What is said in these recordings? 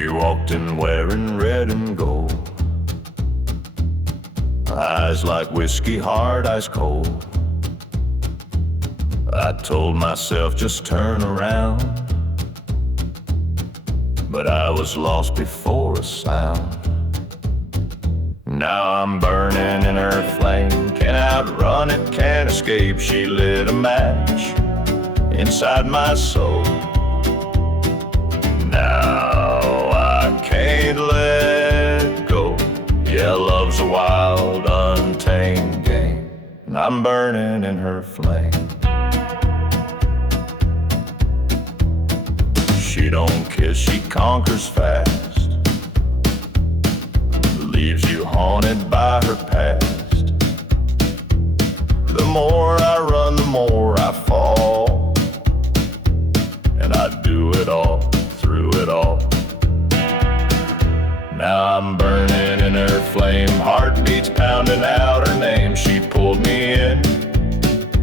She walked in wearing red and gold, eyes like whiskey, hard, ice cold. I told myself just turn around, but I was lost before a sound. Now I'm burning in her flame, can't outrun it, can't escape. She lit a match inside my soul. Now I can't let go. Yeah, love's a wild, untamed game, and I'm burning in her flame. She don't kiss, she conquers fast, leaves you haunted by her past. The more I run, the more I fall, and I do it all, through it all. Now I'm burning in her flame, heartbeats pounding out her name. She pulled me in,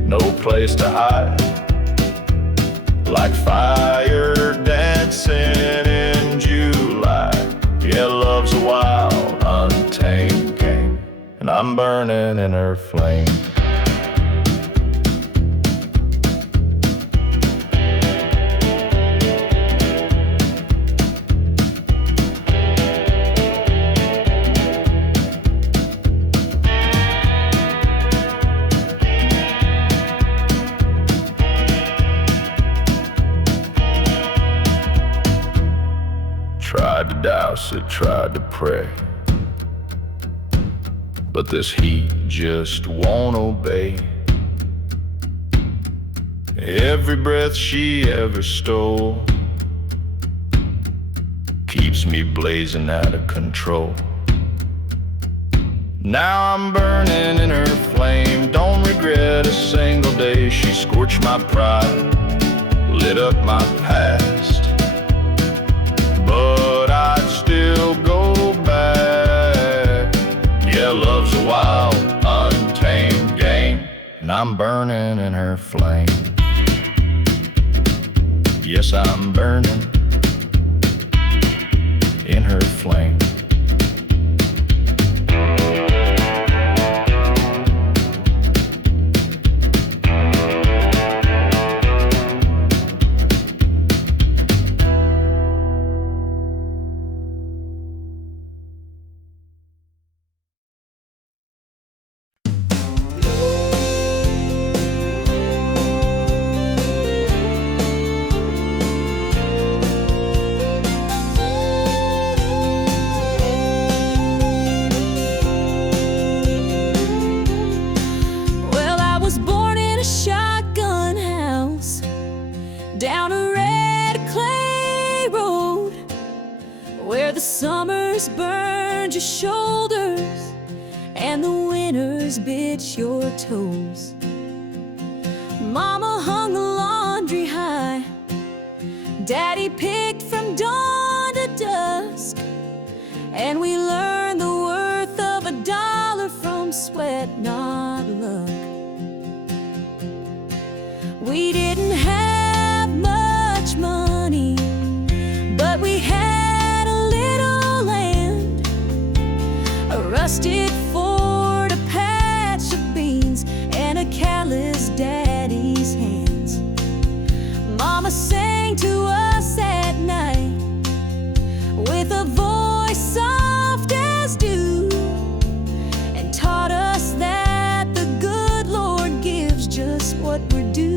no place to hide, like fire dancing in July. Yeah, love's a wild, untamed game, and I'm burning in her flame. Tried to douse it, tried to pray, but this heat just won't obey. Every breath she ever stole keeps me blazing out of control. Now I'm burning in her flame, don't regret a single day. She scorched my pride, lit up my past, but I'd still go back. Yeah, love's a wild, untamed game, and I'm burning in her flame. Yes, I'm burning in her flame. Down a red clay road where the summers burned your shoulders and the winters bit your toes. Mama hung the laundry high, Daddy picked from dawn to dusk, and we learned the worth of $1 from sweat, not luck. We didn't have much money, but we had a little land, a rusted Ford, a patch of beans, and a callous daddy's hands. Mama sang to us at night with a voice soft as dew, and taught us that the good Lord gives just what we're due.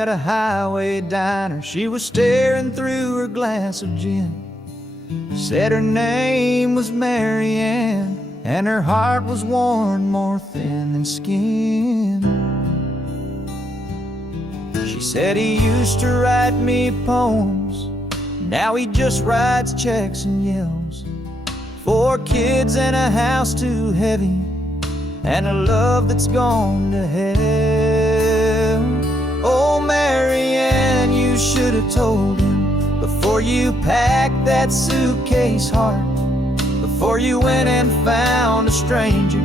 at a highway diner. She was staring through her glass of gin. Said her name was Mary Ann, and her heart was worn more thin than skin. She said he used to write me poems, now he just writes checks and yells. 4 kids and a house too heavy, and a love that's gone to hell. Oh, Mary Ann, you should have told him before you packed that suitcase hard, before you went and found a stranger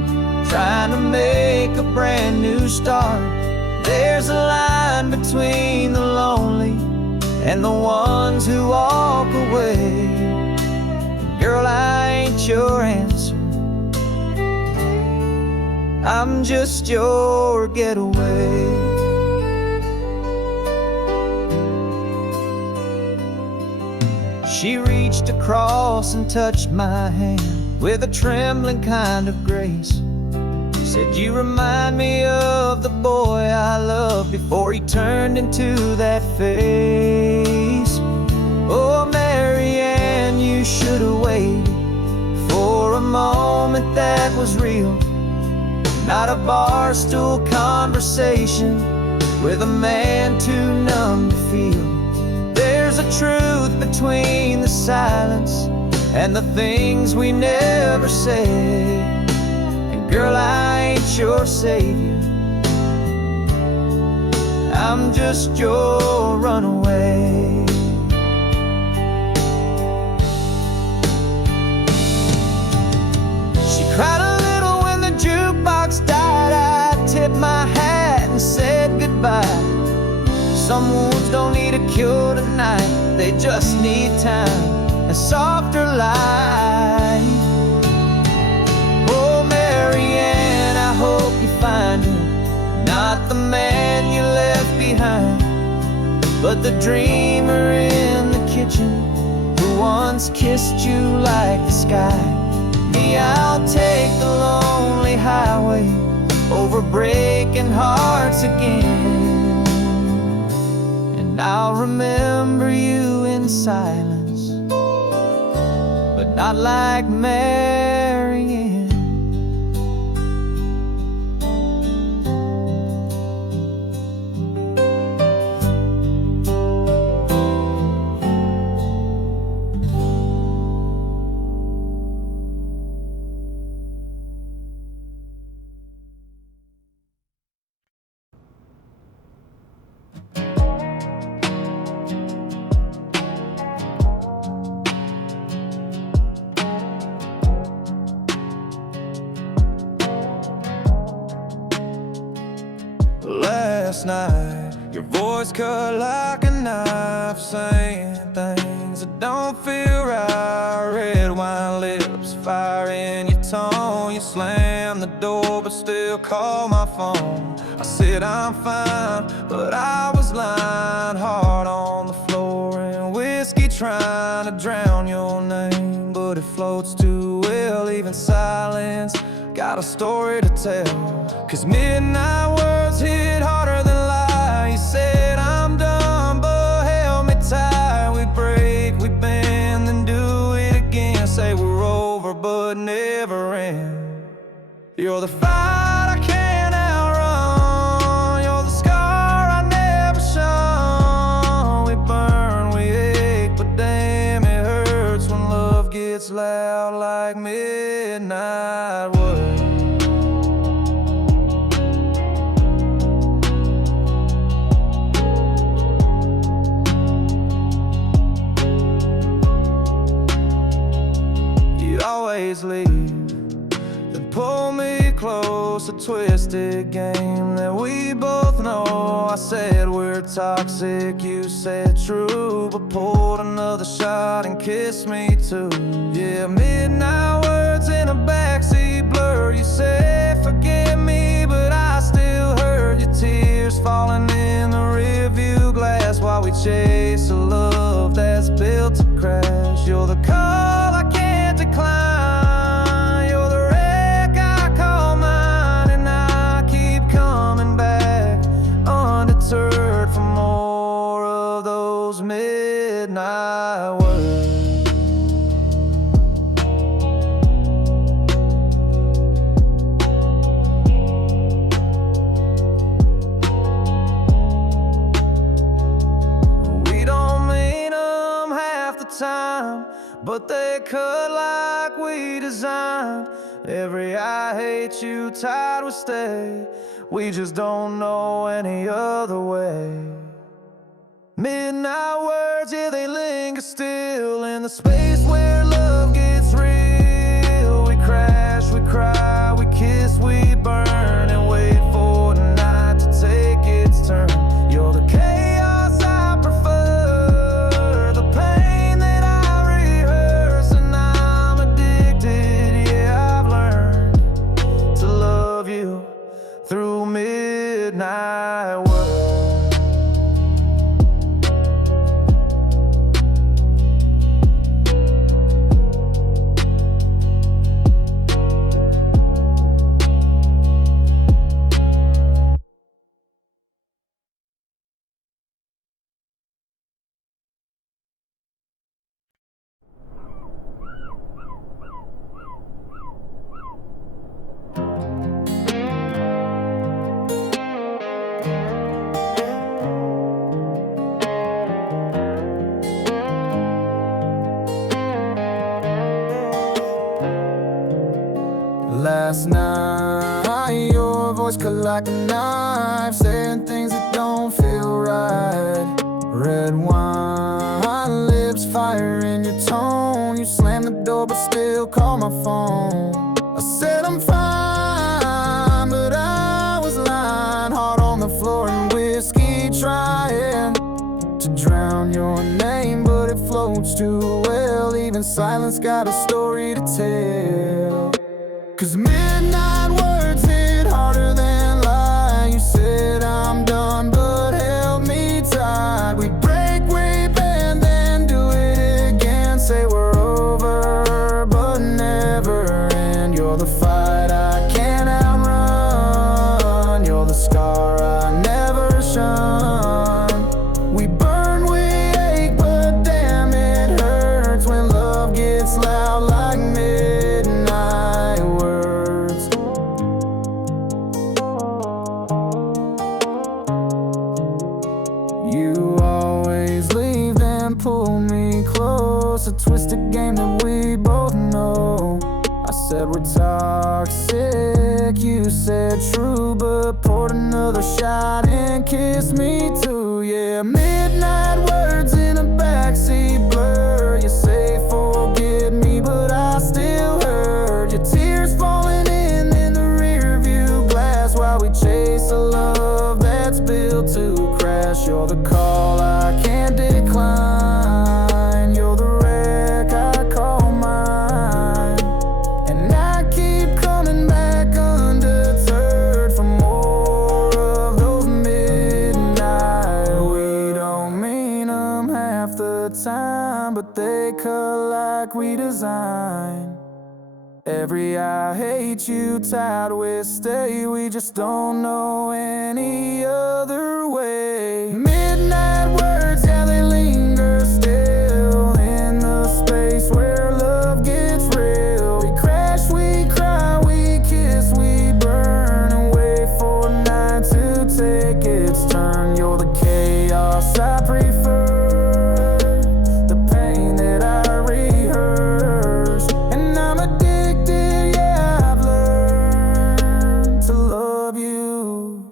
trying to make a brand new start. There's a line between the lonely and the ones who walk away. Girl, I ain't your answer, I'm just your getaway. She reached across and touched my hand with a trembling kind of grace. Said, you remind me of the boy I loved before he turned into that face. Oh, Mary Ann, you should have waited for a moment that was real, not a bar stool conversation with a man too numb to feel. There's a truth between the silence and the things we never say. And girl, I ain't your savior, I'm just your runaway. She cried a little when the jukebox died. I tipped my hat and said goodbye. Some wounds don't need a cure tonight, they just need time and softer light. Oh, Mary Ann, I hope you find him, not the man you left behind, but the dreamer in the kitchen who once kissed you like the sky. Me, I'll take the lonely highway over breaking hearts again. And I'll remember you in silence, but not like Mary Ann. Last night, your voice cut like a knife, saying things that don't feel right. Red wine lips, fire in your tone. You slammed the door but still call my phone. I said I'm fine, but I was lying. Heart on the floor and whiskey trying to drown your name, but it floats too well, even silence got a story to tell. 'Cause midnight words hit harder than lies. You said I'm done, but held me tight. We break, we bend, then do it again. Say we're over, but never end. You're the fight I can't outrun, you're the scar I never shun. We burn, we ache, but damn it hurts when love gets loud like midnight wood. Always leave, then pull me close. A twisted game that we both know. I said we're toxic, you said true, but poured another shot and kissed me too. Yeah, midnight words in a backseat blur. You said forgive me, but I still heard your tears falling in the rearview glass while we chase a love that's built to crash. You're the call I can't decline, you're the wreck I call mine, and I keep coming back undeterred from more. midnight words. We don't mean them half the time, but they cut like we designed. Every I hate you tide will stay. We just don't know any other way. Midnight words, yeah, they linger still in the space where love gets real. We crash, we cry, we kiss, we burn, and wait for the night to take its turn. You're the chaos I prefer, the pain that I rehearse, and I'm addicted, yeah, I've learned to love you through midnight words. Last night, your voice cut like a knife, saying things that don't feel right. Red wine, lips, fire in your tone. You slammed the door but still call my phone. I said I'm fine, but I was lying. Heart on the floor and whiskey trying to drown your name, but it floats too well. Even silence got a story to tell. 'Cause midnight words hit harder than lie. You said I'm done but held me tight. We break, we bend, then do it again. Say we're over but never end. You're the fight I can't outrun. You're the scar I never shun. We burn, we ache, but damn it hurts when love gets loud like midnight words. You always leave then pull me close, a twisted game that we both know. I said we're toxic, you said true, but poured another shot and kissed me too. Yeah, midnight words in a backseat blur. You say forget me, but I still heard your tears falling in the rear view glass while we chase a love that's built to crash. You're the call I can't decline. You're the wreck I call mine, and I keep coming back undeterred for more of those midnight. We don't mean them half the time, but they cut like we design. Every I hate you tied with stay. We just don't know any other way. Midnight words, yeah, they linger still in the space where love gets real. We crash, we cry, we kiss, we burn, and wait for night to take its turn. You're the chaos I prefer, the pain that I rehearse, and I'm addicted, yeah, I've learned to love you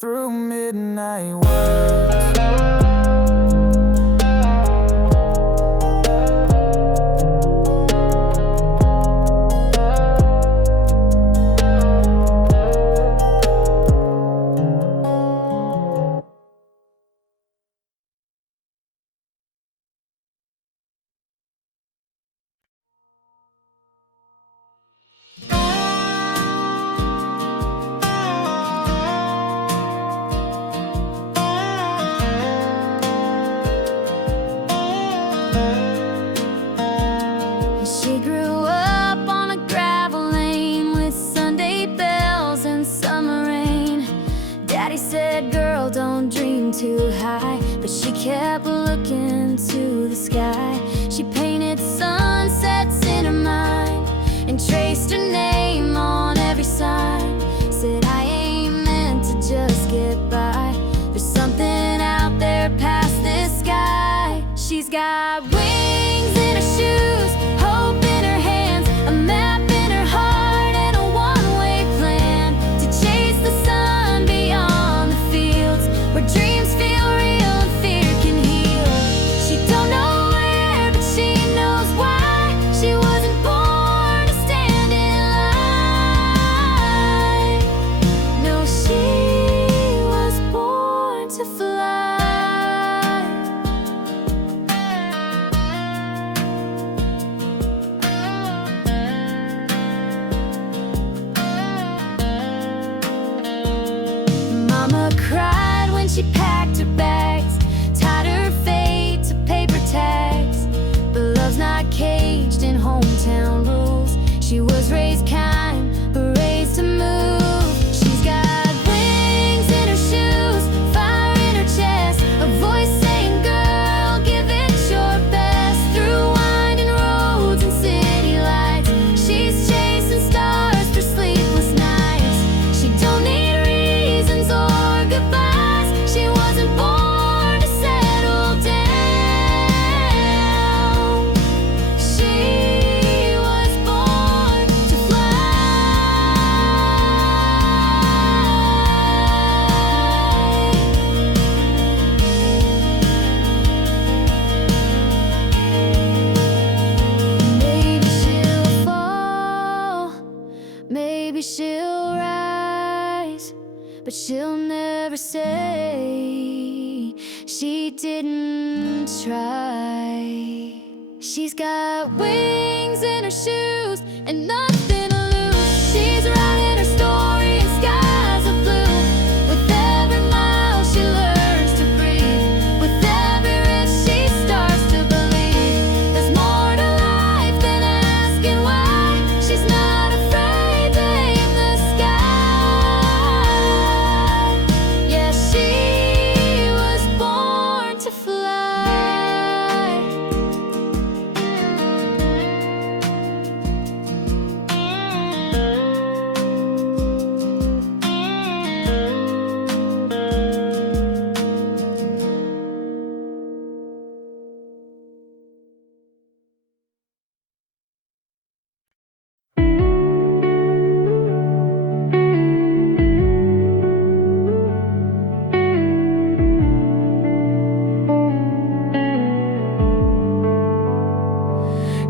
through midnight words. but she kept looking to the sky. She painted sunsets in her mind and traced her name on every sign. Said, I ain't meant to just get by. There's something out there past this sky. She's got wings in her shoes, hope in her hands, a map in her heart, and a one-way plan to chase the sun beyond the fields where dreams feel real and fear can heal. She don't know where, but she knows why. She wasn't born to stand in line. No, she was born to fly. Mama cried when she packed her bags, tied her fate to paper tags. But love's not caged in hometown rules. She was raised kind, but raised to move. She's got wings in her shoes, fire in her chest, a voice saying, girl, give it your best. Through winding roads and city lights, she's chasing stars for sleepless nights. She don't need reasons or goodbyes. She wasn't born to settle down. She was born to Maybe she'll fall, maybe she'll rise, but she'll never say she didn't try. She's got wings in her shoes and nothing to lose. She's writing her story in skies of blue. With every mile she learns to breathe, with every rift she starts to believe there's more to life than asking why. She's not afraid to aim the sky. Yeah, she was born to fly.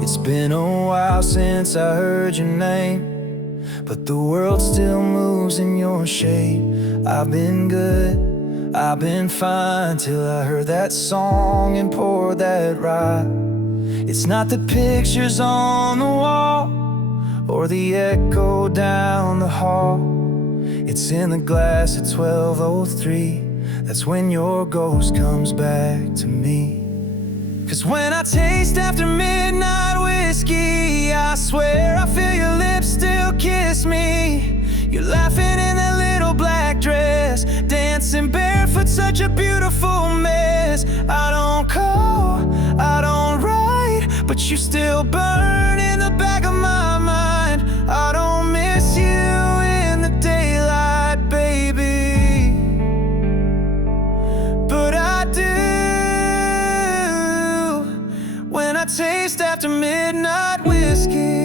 It's been a while since I heard your name, but the world still moves in your shape. I've been good, I've been fine, till I heard that song and poured that ride. It's not the pictures on the wall or the echo down the hall. It's in the glass at 12:03. That's when your ghost comes back to me. 'Cause when I taste after midnight whiskey, I swear I feel your lips still kiss me. You're laughing in that little black dress, dancing barefoot, such a beautiful mess. I don't call, I don't write, but you still burn in the back of my mind. I don't miss you in the daylight, baby, but I do when I taste after midnight whiskey.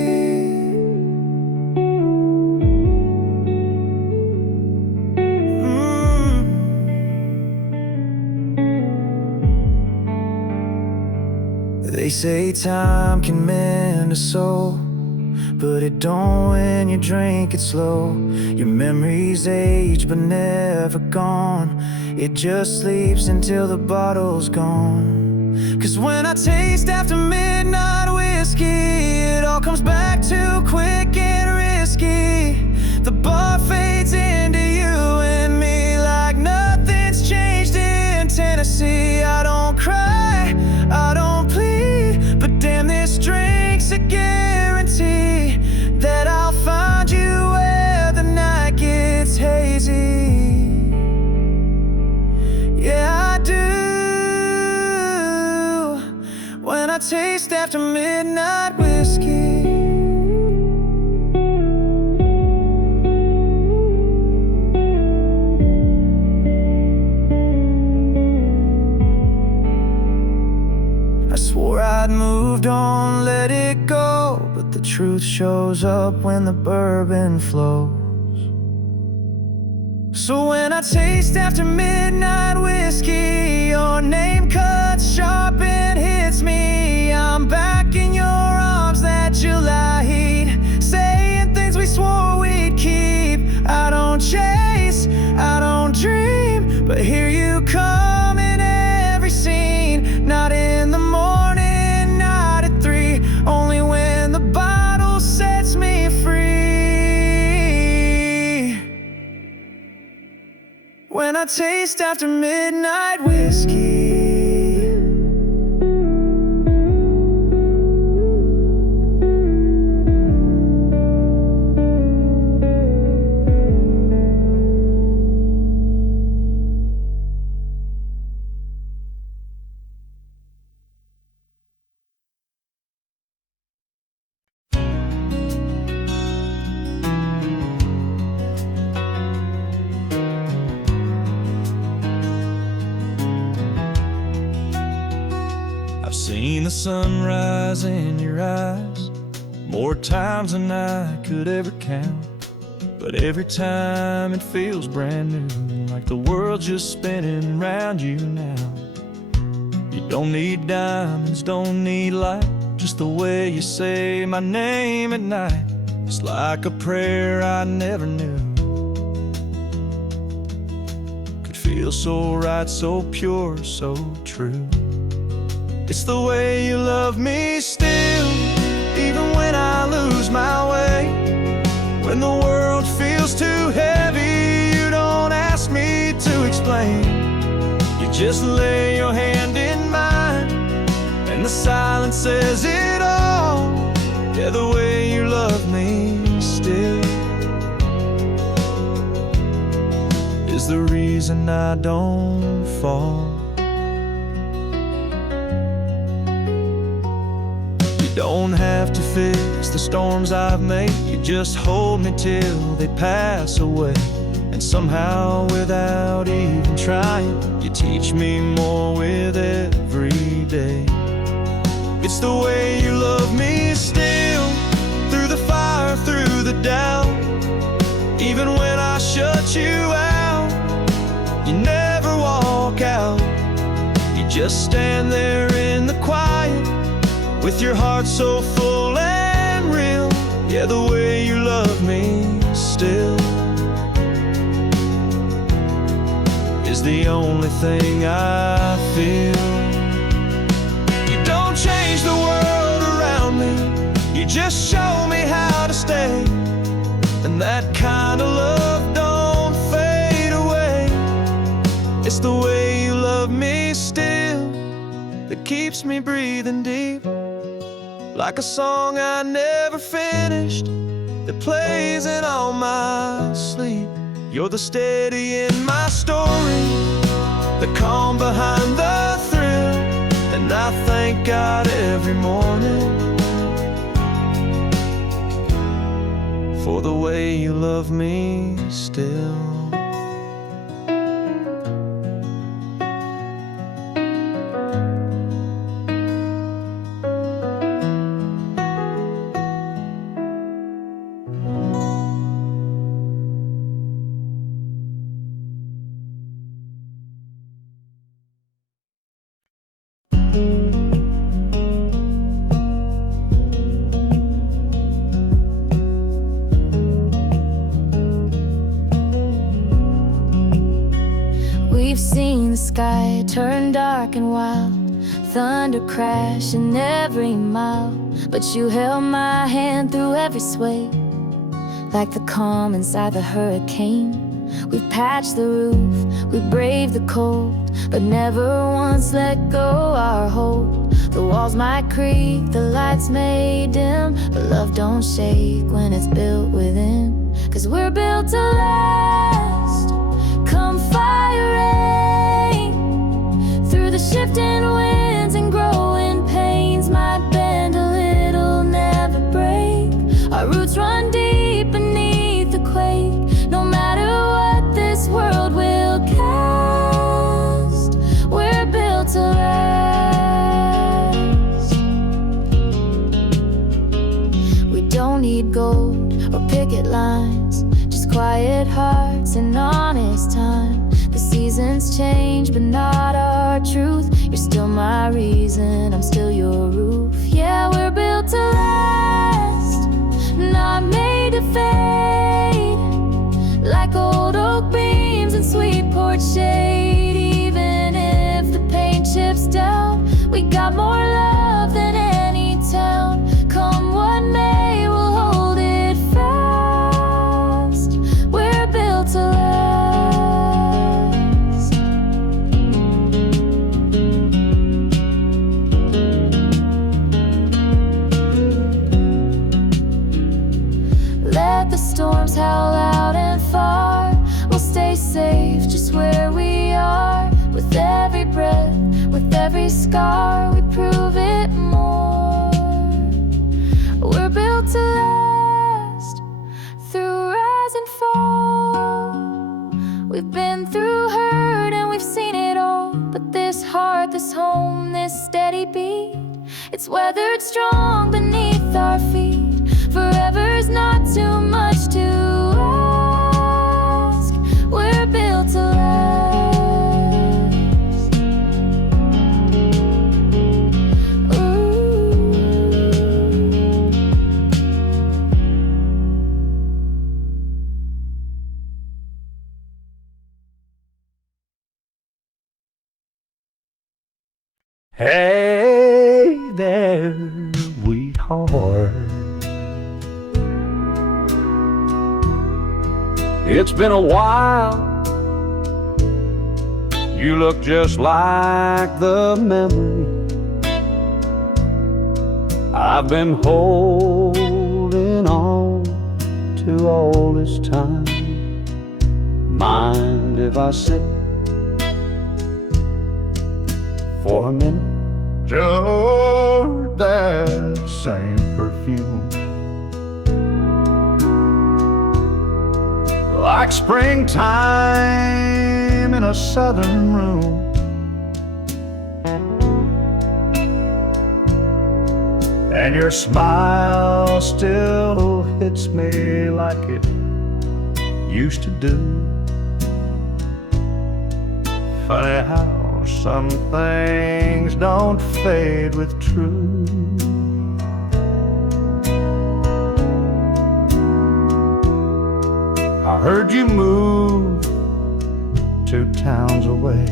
They say time can mend a soul, but it don't when you drink it slow. Your memories age but never gone. It just sleeps until the bottle's gone. 'Cause when I taste after midnight whiskey, it all comes back too quick and risky. The bar fades into you and me like nothing's changed in Tennessee. I don't cry, I don't plead, but damn, this drink's a guarantee that I'll find you where the night gets hazy. Yeah, I do taste after midnight whiskey. I swore I'd moved on, let it go, but the truth shows up when the bourbon flows. So when I taste after midnight whiskey, your name cuts sharp and hits me. I'm back in your arms that July heat, saying things we swore we'd keep. I don't chase, I don't dream, but here you come in every scene. Not in the morning, not at 3, only when the bottle sets me free. When I taste after midnight whiskey. I've seen the sunrise in your eyes more times than I could ever count, but every time it feels brand new, like the world's just spinning around you now. You don't need diamonds, don't need light, just the way you say my name at night. It's like a prayer I never knew could feel so right, so pure, so true. It's the way you love me still, even when I lose my way. When the world feels too heavy, you don't ask me to explain. You just lay your hand in mine, and the silence says it all. Yeah, the way you love me still is the reason I don't fall. You don't have to fix the storms I've made, you just hold me till they pass away. And somehow, without even trying, you teach me more with every day. It's the way you love me still, through the fire, through the doubt. Even when I shut you out, you never walk out. You just stand there in the quiet, with your heart so full and real. Yeah, the way you love me still is the only thing I feel. You don't change the world around me, you just show me how to stay. And that kind of love don't fade away. It's the way you love me still that keeps me breathing deep, like a song I never finished that plays in all my sleep. You're the steady in my story, the calm behind the thrill. And I thank God every morning for the way you love me still. We've seen the sky turn dark and wild, thunder crash in every mile. But you held my hand through every sway, like the calm inside the hurricane. We've patched the roof, we braved the cold, but never once let go our hold. The walls might creak, the lights may dim, but love don't shake when it's built within. 'Cause we're built to last, come fire rain, through the shifting winds and growing pains. My need gold or picket lines, just quiet hearts and honest time. The seasons change, but not our truth. You're still my reason, I'm still your roof. Yeah, we're built to last, not made to fade. Like old oak beams and sweet porch shade. Even if the paint chips down, we got more love than any town. Come what may, we'll hold it fast. We're built to last. Let the storms howl out and far. We'll stay safe just where we are. With every breath, with every scar, we prove it more. We're built to last, through rise and fall. We've been through hurt and we've seen it all. But this heart, this home, this steady beat, it's weathered strong beneath our feet. Forever's not too much to ask. We're built to last. Hey there, sweetheart. It's been a while. You look just like the memory I've been holding on to all this time. Mind if I sit for a minute? Just that same perfume, like springtime in a southern room. And your smile still hits me like it used to do. Funny how some things don't fade with truth. I heard you moved 2 towns away,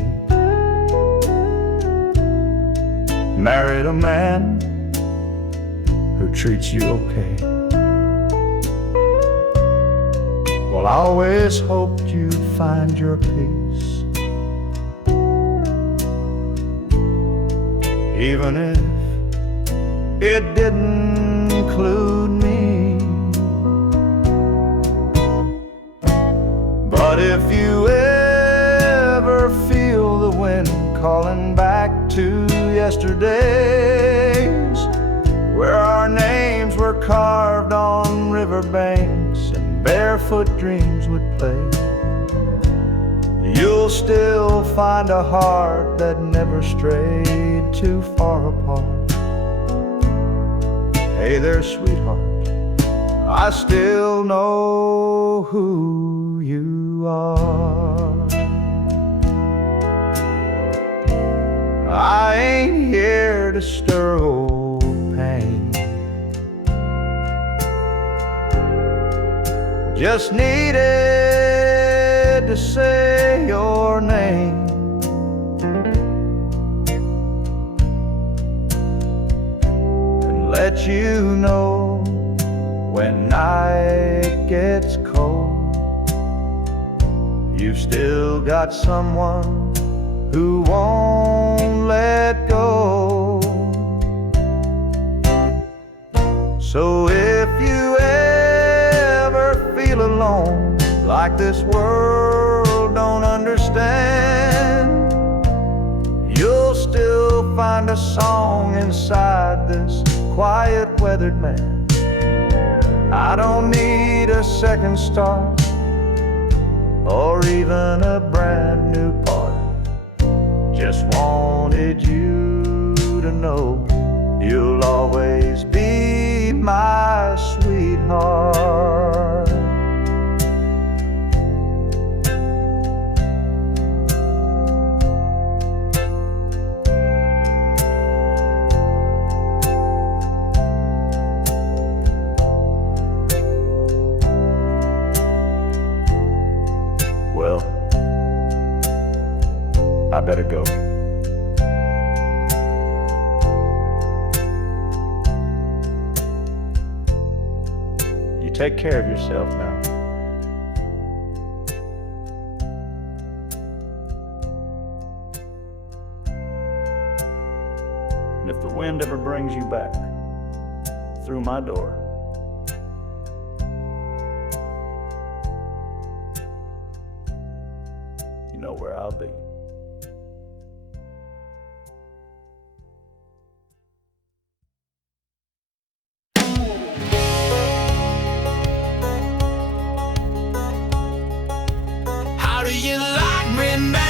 married a man who treats you okay. Well, I always hoped you'd find your peace, even if it didn't include me. But if you ever feel the wind calling back to yesterdays, where our names were carved on riverbanks and barefoot dreams would play, you'll still find a heart that never strayed too far apart. Hey there, sweetheart, I still know who you are. I ain't here to stir old pain, just needed to say your name. Let you know when night gets cold, you've still got someone who won't let go. So if you ever feel alone, like this world don't understand, you'll still find a song inside this quiet weathered man. I don't need a second star or even a brand new part. Just wanted you to know you'll always be my sweetheart. Well, I better go. You take care of yourself now. And if the wind ever brings you back through my door, you know where I'll be. How do you like me now?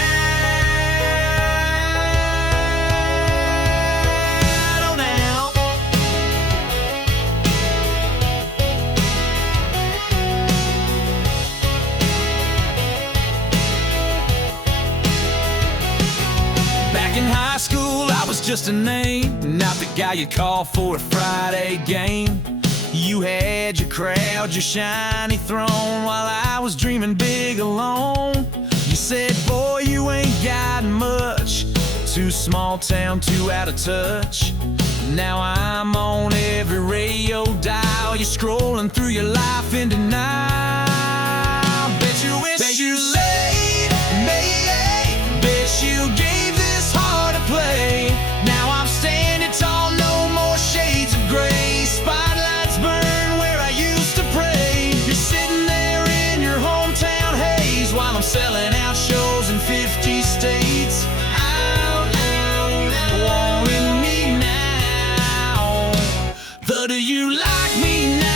Back in high school, I was just a name, not the guy you'd call for a Friday game. You had your crowd, your shiny throne, while I was dreaming big alone. You said, boy, you ain't got much, too small town, too out of touch. Now I'm on every radio dial, you're scrolling through your life in denial. Bet you wish you laid me, bet you gave this heart a play. Now I'm standing tall, no more shades of gray. Spotlights burn where I used to pray. You're sitting there in your hometown haze while I'm selling out shows in 50 states. Out, wanting me now. But do you like me now?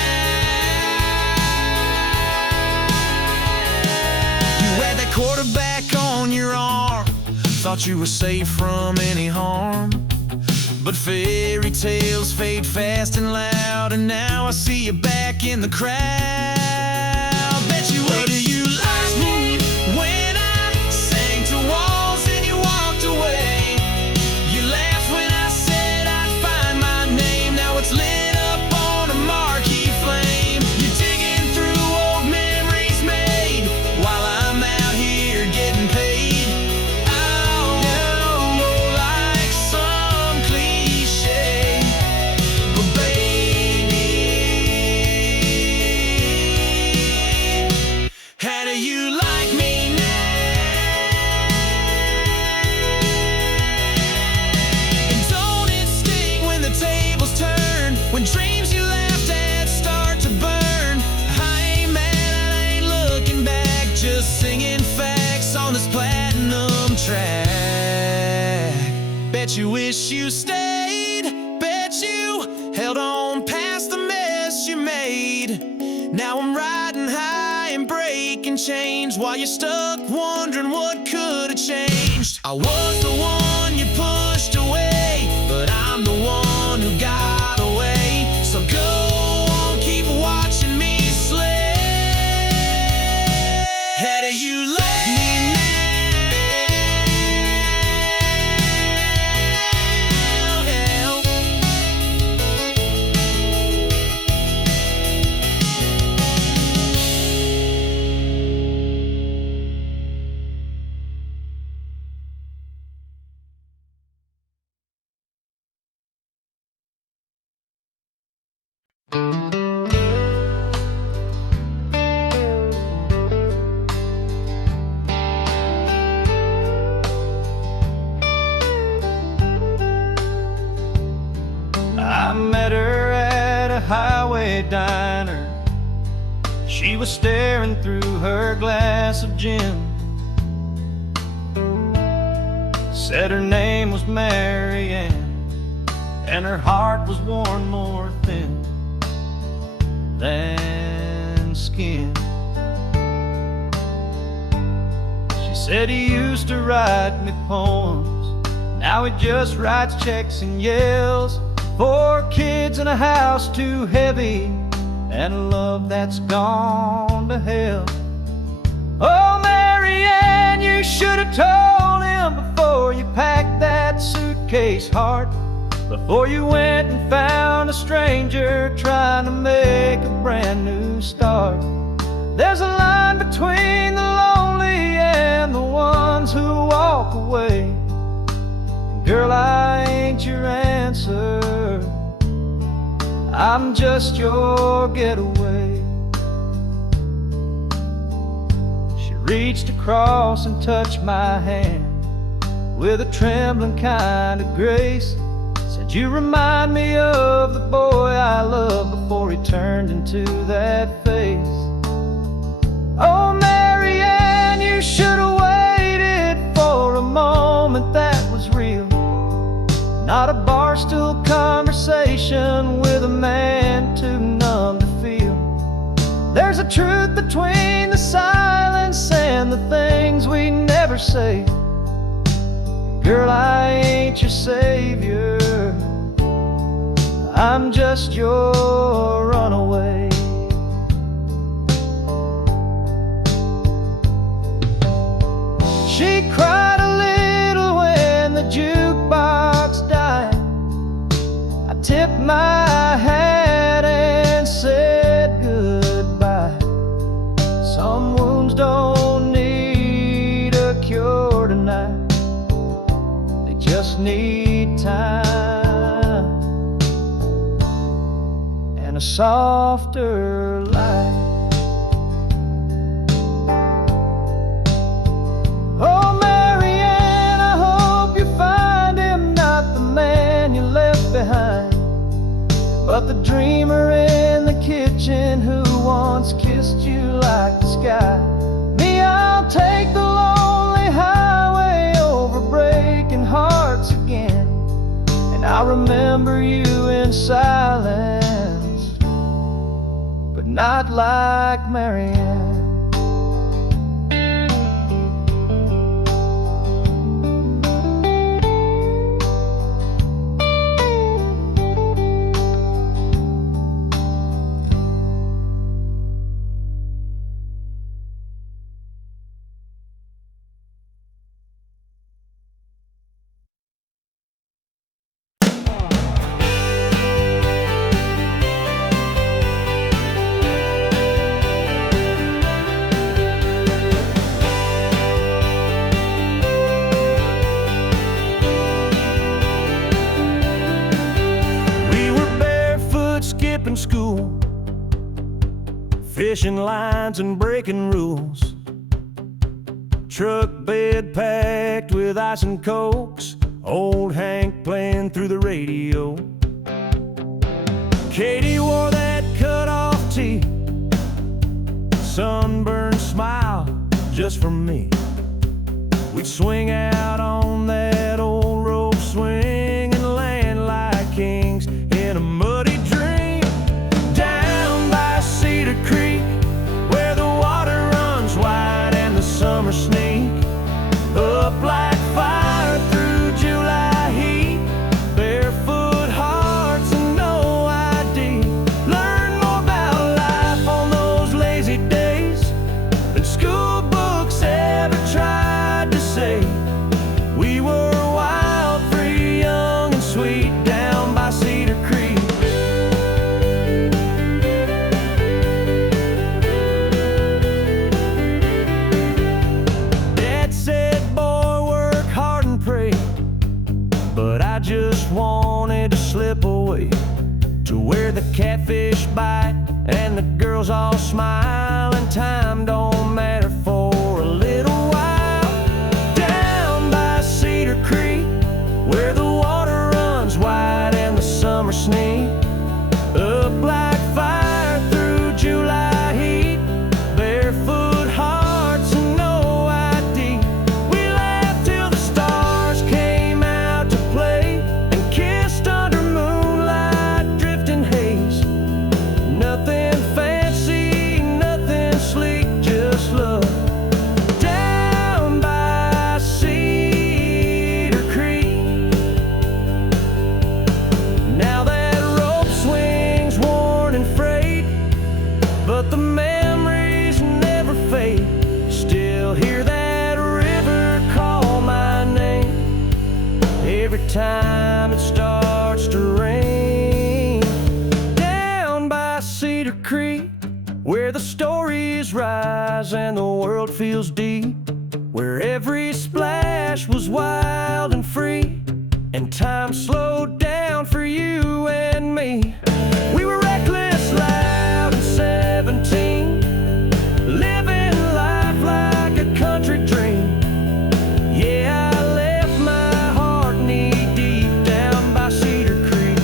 You had that quarterback on your arm, thought you were safe from any harm. But fairy tales fade fast and loud, and now I see you back in the crowd. Bet you what do you like me when I sang to walls and you walked away? You laughed when I said I'd find my name. Now it's lit up on a marquee flame. You're digging through old memories made while I'm out here getting paid. Oh, like some cliche, but baby, how do you like me now? And don't it sting when the tables turn, when dreams you laughed at start to burn? I ain't mad, I ain't looking back, just singing facts on this platinum track. Bet you wish you stayed, bet you held on past the mess you made. Now I'm riding high and breaking chains while you're stuck wondering what could have changed. I was the one you pushed away, but I'm the one who got away. So go on, keep watching me slay. How do you like me now? I met her at a highway diner. She was staring through her glass of gin. Said her name was Mary Ann, and her heart was worn more thin than skin. She said he used to write me poems, now he just writes checks and yells 4 kids in a house too heavy, and a love that's gone to hell. Oh, Marianne, you should have told him before you packed that suitcase, heart. Before you went and found a stranger trying to make a brand new start. There's a line between the lonely and the ones who walk away. And girl, I ain't your answer, I'm just your getaway. She reached across and touched my hand with a trembling kind of grace. Said, you remind me of the boy I loved before he turned into that face. Oh, Marianne, you should have waited for a moment that was real, not a barstool conversation with a man too numb to feel. There's a truth between the silence and the things we never say. Girl, I ain't your savior, I'm just your runaway. She cried a little when the jukebox died. I tipped my hat and said goodbye. Some wounds don't need a cure tonight, they just need time and a softer light. Oh, Marianne, I hope you find him not the man you left behind, but the dreamer in the kitchen who once kissed you like the sky. Me, I'll take the lonely highway over breaking hearts again, and I'll remember you in silence, but not like Marianne. School, fishing lines and breaking rules, truck bed packed with ice and cokes, old Hank playing through the radio. Katie wore that cut-off tee, sunburned smile just for me. We'd swing out on that old rope swing and land like kings in a muddy dream. Creek, where the water runs wide and the summer sneak up like fire through July heat. Barefoot hearts and no ID. Learn more about life on those lazy days than school books ever tried to say. We were wild, free, young and sweet down by Cedar Creek. I just wanted to slip away to where the catfish bite and the girls all smile, and time don't matter for a little while. Down by Cedar Creek, where the water runs wide and the summer sneak up like fire through July heat. Barefoot hearts and no ID. We laughed till the stars came out to play and kissed under moonlight, drifting haze. Nothing fancy, nothing sleek, just love. every time it starts to rain. Down by Cedar Creek, where the stories rise and the world feels deep, where every splash was wild and free, and time slowed down for you and me. We were reckless, loud, and 17, living life like a country dream. Yeah, I left my heart knee-deep down by Cedar Creek.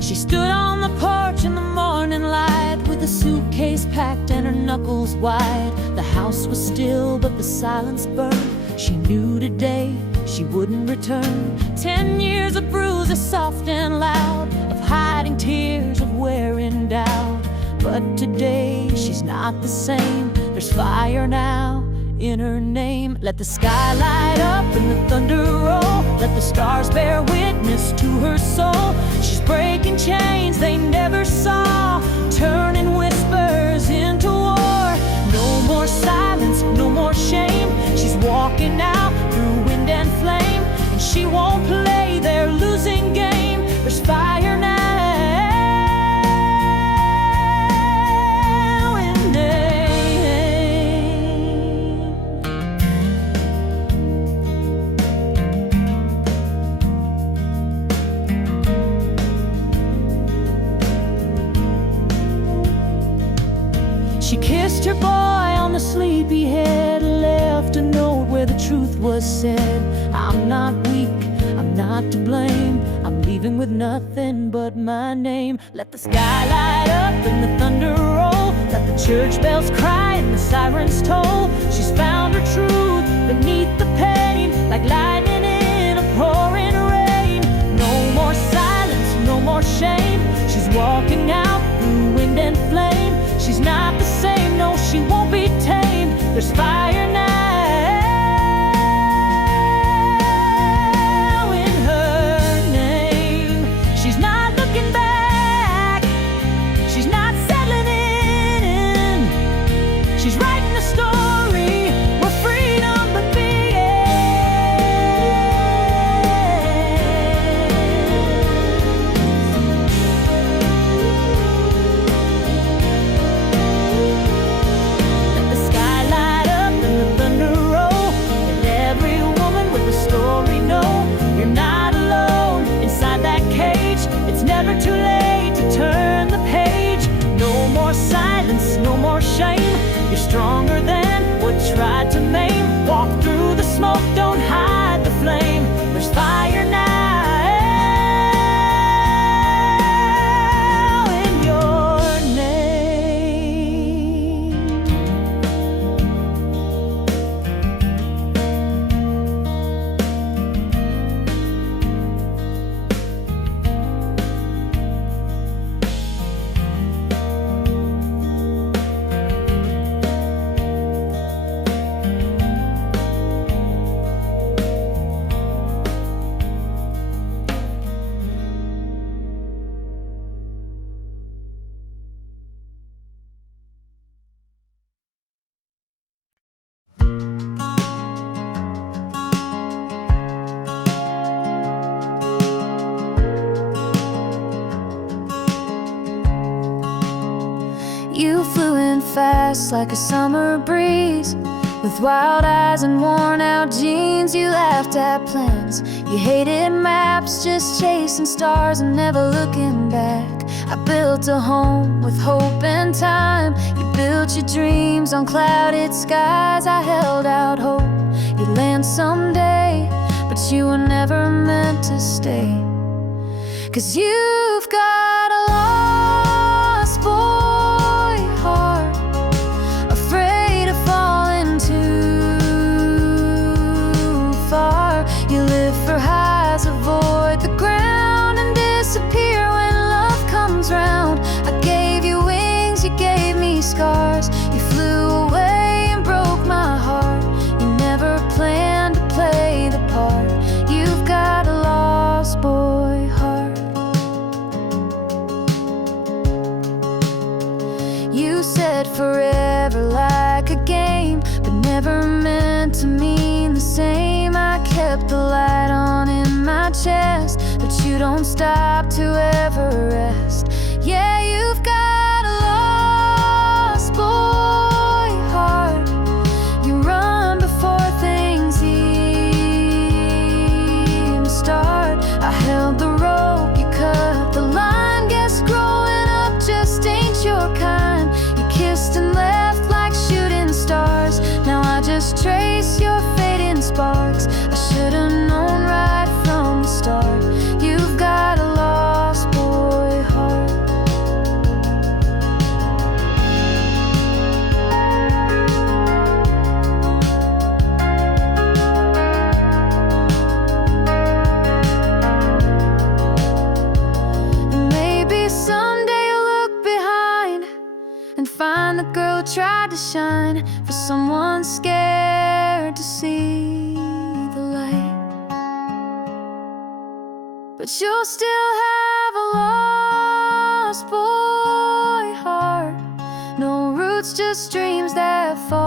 She stood on the porch in the morning light with a suitcase packed and her knuckles wide. The house was still, but the silence burned. She knew today she wouldn't return. 10 years of bruises, soft and loud, of hiding tears, of wearing doubt. But today she's not the same. There's fire now in her name. Let the sky light up and the thunder roll. Let the stars bear witness to her soul. She's breaking chains they never saw, turning whispers into war. No more silence, no more shame. She's walking out through wind and flame, and she won't play their losing game. There's fire now in name. She kissed her boy on the sleepy head, left a note where the truth was said. I'm not weak, I'm not to blame. I'm leaving with nothing but my name. Let the sky light up and the thunder roll. Let the church bells cry and the sirens toll. She's found her truth beneath the pain, like lightning in a pouring rain. No more silence, no more shame. She's walking out through wind and flame. She's not the same, no, she won't be tamed. There's fire now in her name. She's not looking back, she's not settling in. She's writing a story where freedom never too late to turn the page. No more silence, no more shame. You're stronger than what tried to maim. Walk through the smoke, don't hide the flame. There's fire now in your name. You flew in fast like a summer breeze. With wild eyes and worn out jeans, you laughed at plans. You hated maps, just chasing stars and never looking back. I built a home with hope and time. You built your dreams on clouded skies. I held out hope you'd land someday, but you were never meant to stay. 'Cause you've got a lost boy heart. many scars. You flew away and broke my heart. You never planned to play the part. You've got a lost boy heart. You said forever like a game, but never meant to mean the same. I kept the light on in my chest, but you don't stop to ever rest. Yeah, you've got a lost boy heart. You run before things even start. I held the rope, you cut the line. Guess growing up just ain't your kind. You kissed and left like shooting stars. Now I just trace your fading sparks. I should've known right from the start. You've got a lost boy heart. Maybe someday you'll look behind and find the girl who tried to shine for someone scared to see the light. But you'll still have a lost boy heart. No roots, just dreams that fall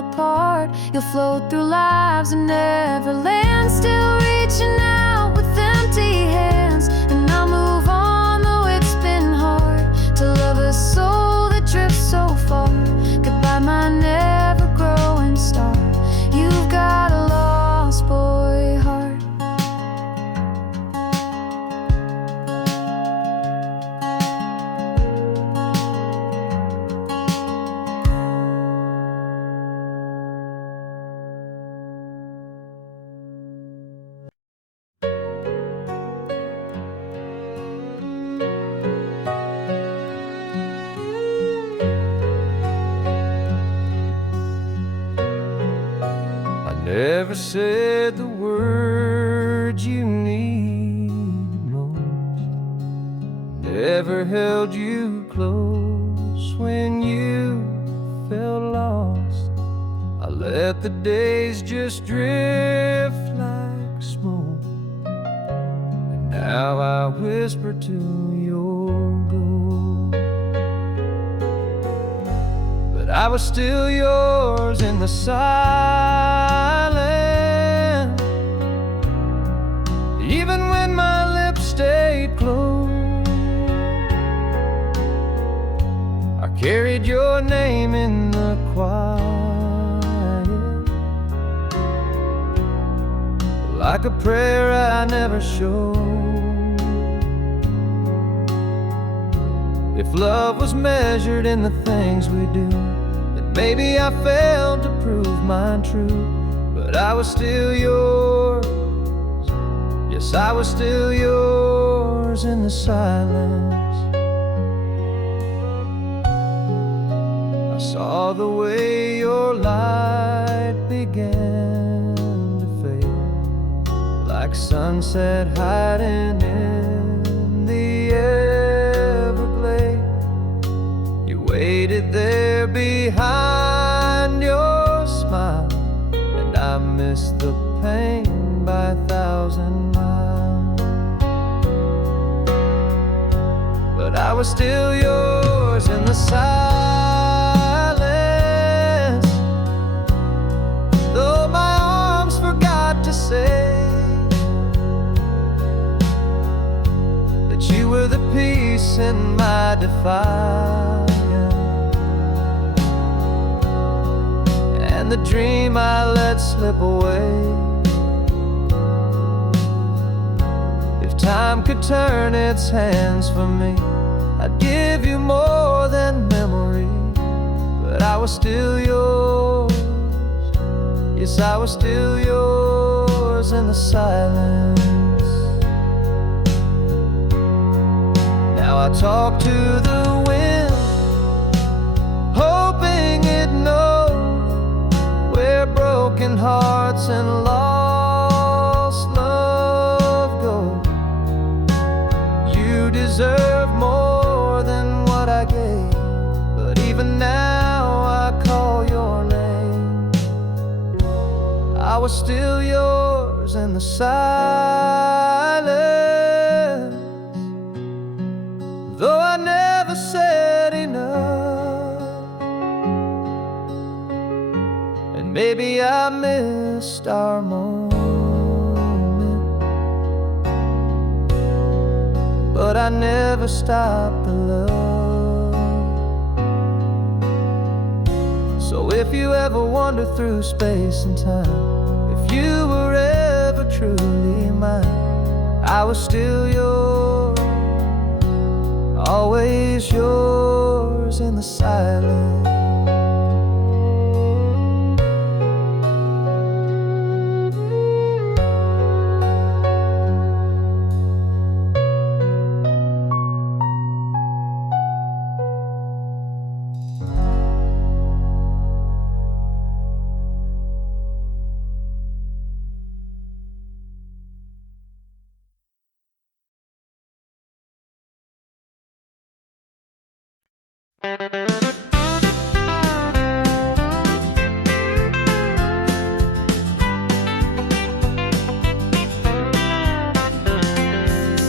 apart. You'll float through lives and never land, still reaching out with empty hands. And I'll move on though it's been hard to love a soul that drifts so far. Goodbye, my never-growing star. You've got a lost boy heart. Never said the words you need most. Never held you close when you felt lost. I let the days just drift like smoke, and now I whisper to your goal. But I was still yours in the silence, even when my lips stayed closed. I carried your name in the quiet, like a prayer I never showed. If love was measured in the things we do, then maybe I failed to prove mine true. But I was still yours. Yes, I was still yours in the silence. I saw the way your light began to fade, like sunset hiding in the Everglades. You waited there behind your smile, and I missed the pain by 1,000 miles. But I was still yours in the silence, though my arms forgot to say that you were the peace in my defiance, and the dream I let slip away. If time could turn its hands for me, I'd give you more than memory. But I was still yours. Yes, I was still yours in the silence. Now I talk to the wind, hoping it knows where broken hearts and lost love go. You deserve more than what I was still yours in the silence, though I never said enough. And maybe I missed our moment, but I never stopped the love. So if you ever wander through space and time, if you were ever truly mine, I was still yours, always yours in the silence.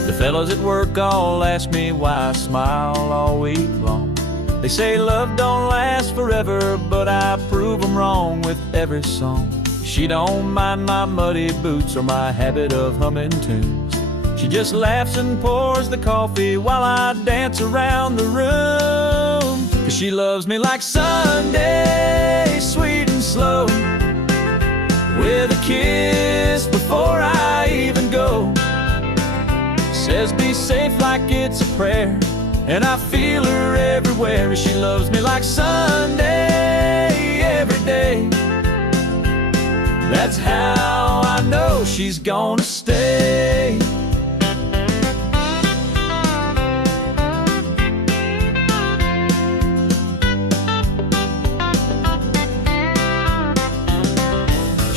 The fellas at work all ask me why I smile all week long. They say love don't last forever, but I prove them wrong with every song. She don't mind my muddy boots or my habit of humming tunes. She just laughs and pours the coffee while I dance around the room. 'Cause she loves me like Sunday, sweet and slow, with a kiss before I even go. Says be safe like it's a prayer, and I feel her everywhere. She loves me like Sunday, every day. That's how I know she's gonna stay.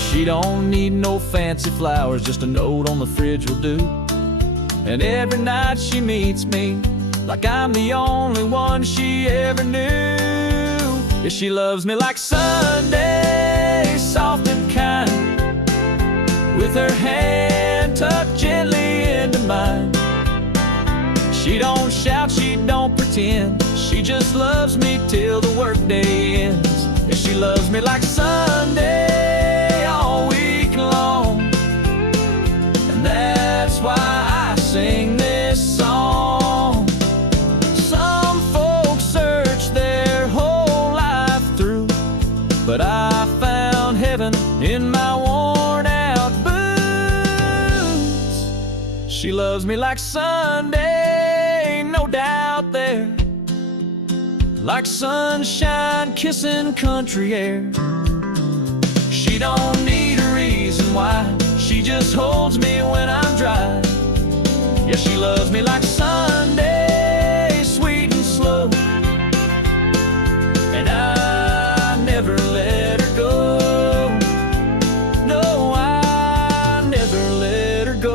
She don't need no fancy flowers, just a note on the fridge will do. And every night she meets me like I'm the only one she ever knew. Yeah, she loves me like Sunday, soft and kind, with her hand tucked gently into mine. She don't shout, she don't pretend, she just loves me till the workday ends. Yeah, she loves me like Sunday, all week long. And that's why I sing this song. Some folks search their whole life through, but I found heaven in my worn out boots. She loves me like Sunday, no doubt there, like sunshine kissing country air. She don't need a reason why, she just holds me when I'm dry. Yeah, she loves me like Sunday, sweet and slow, and I never let her go. No, I never let her go.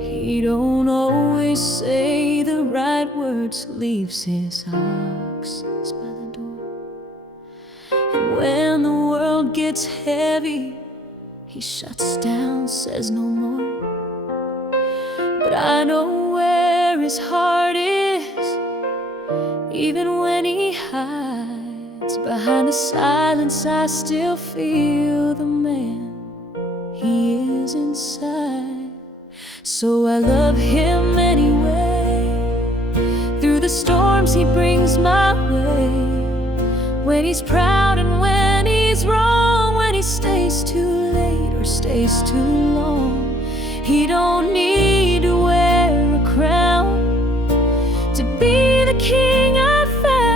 He don't always say the right words, leaves his oxes by the door. And when the world gets heavy, he shuts down, says no more. But I know where his heart is, even when he hides behind the silence. I still feel the man he is inside. So I love him anyway, through the storms he brings my way. When he's proud and when he's wrong, when he stays too late or stays too long. He don't need to wear a crown to be the king I found.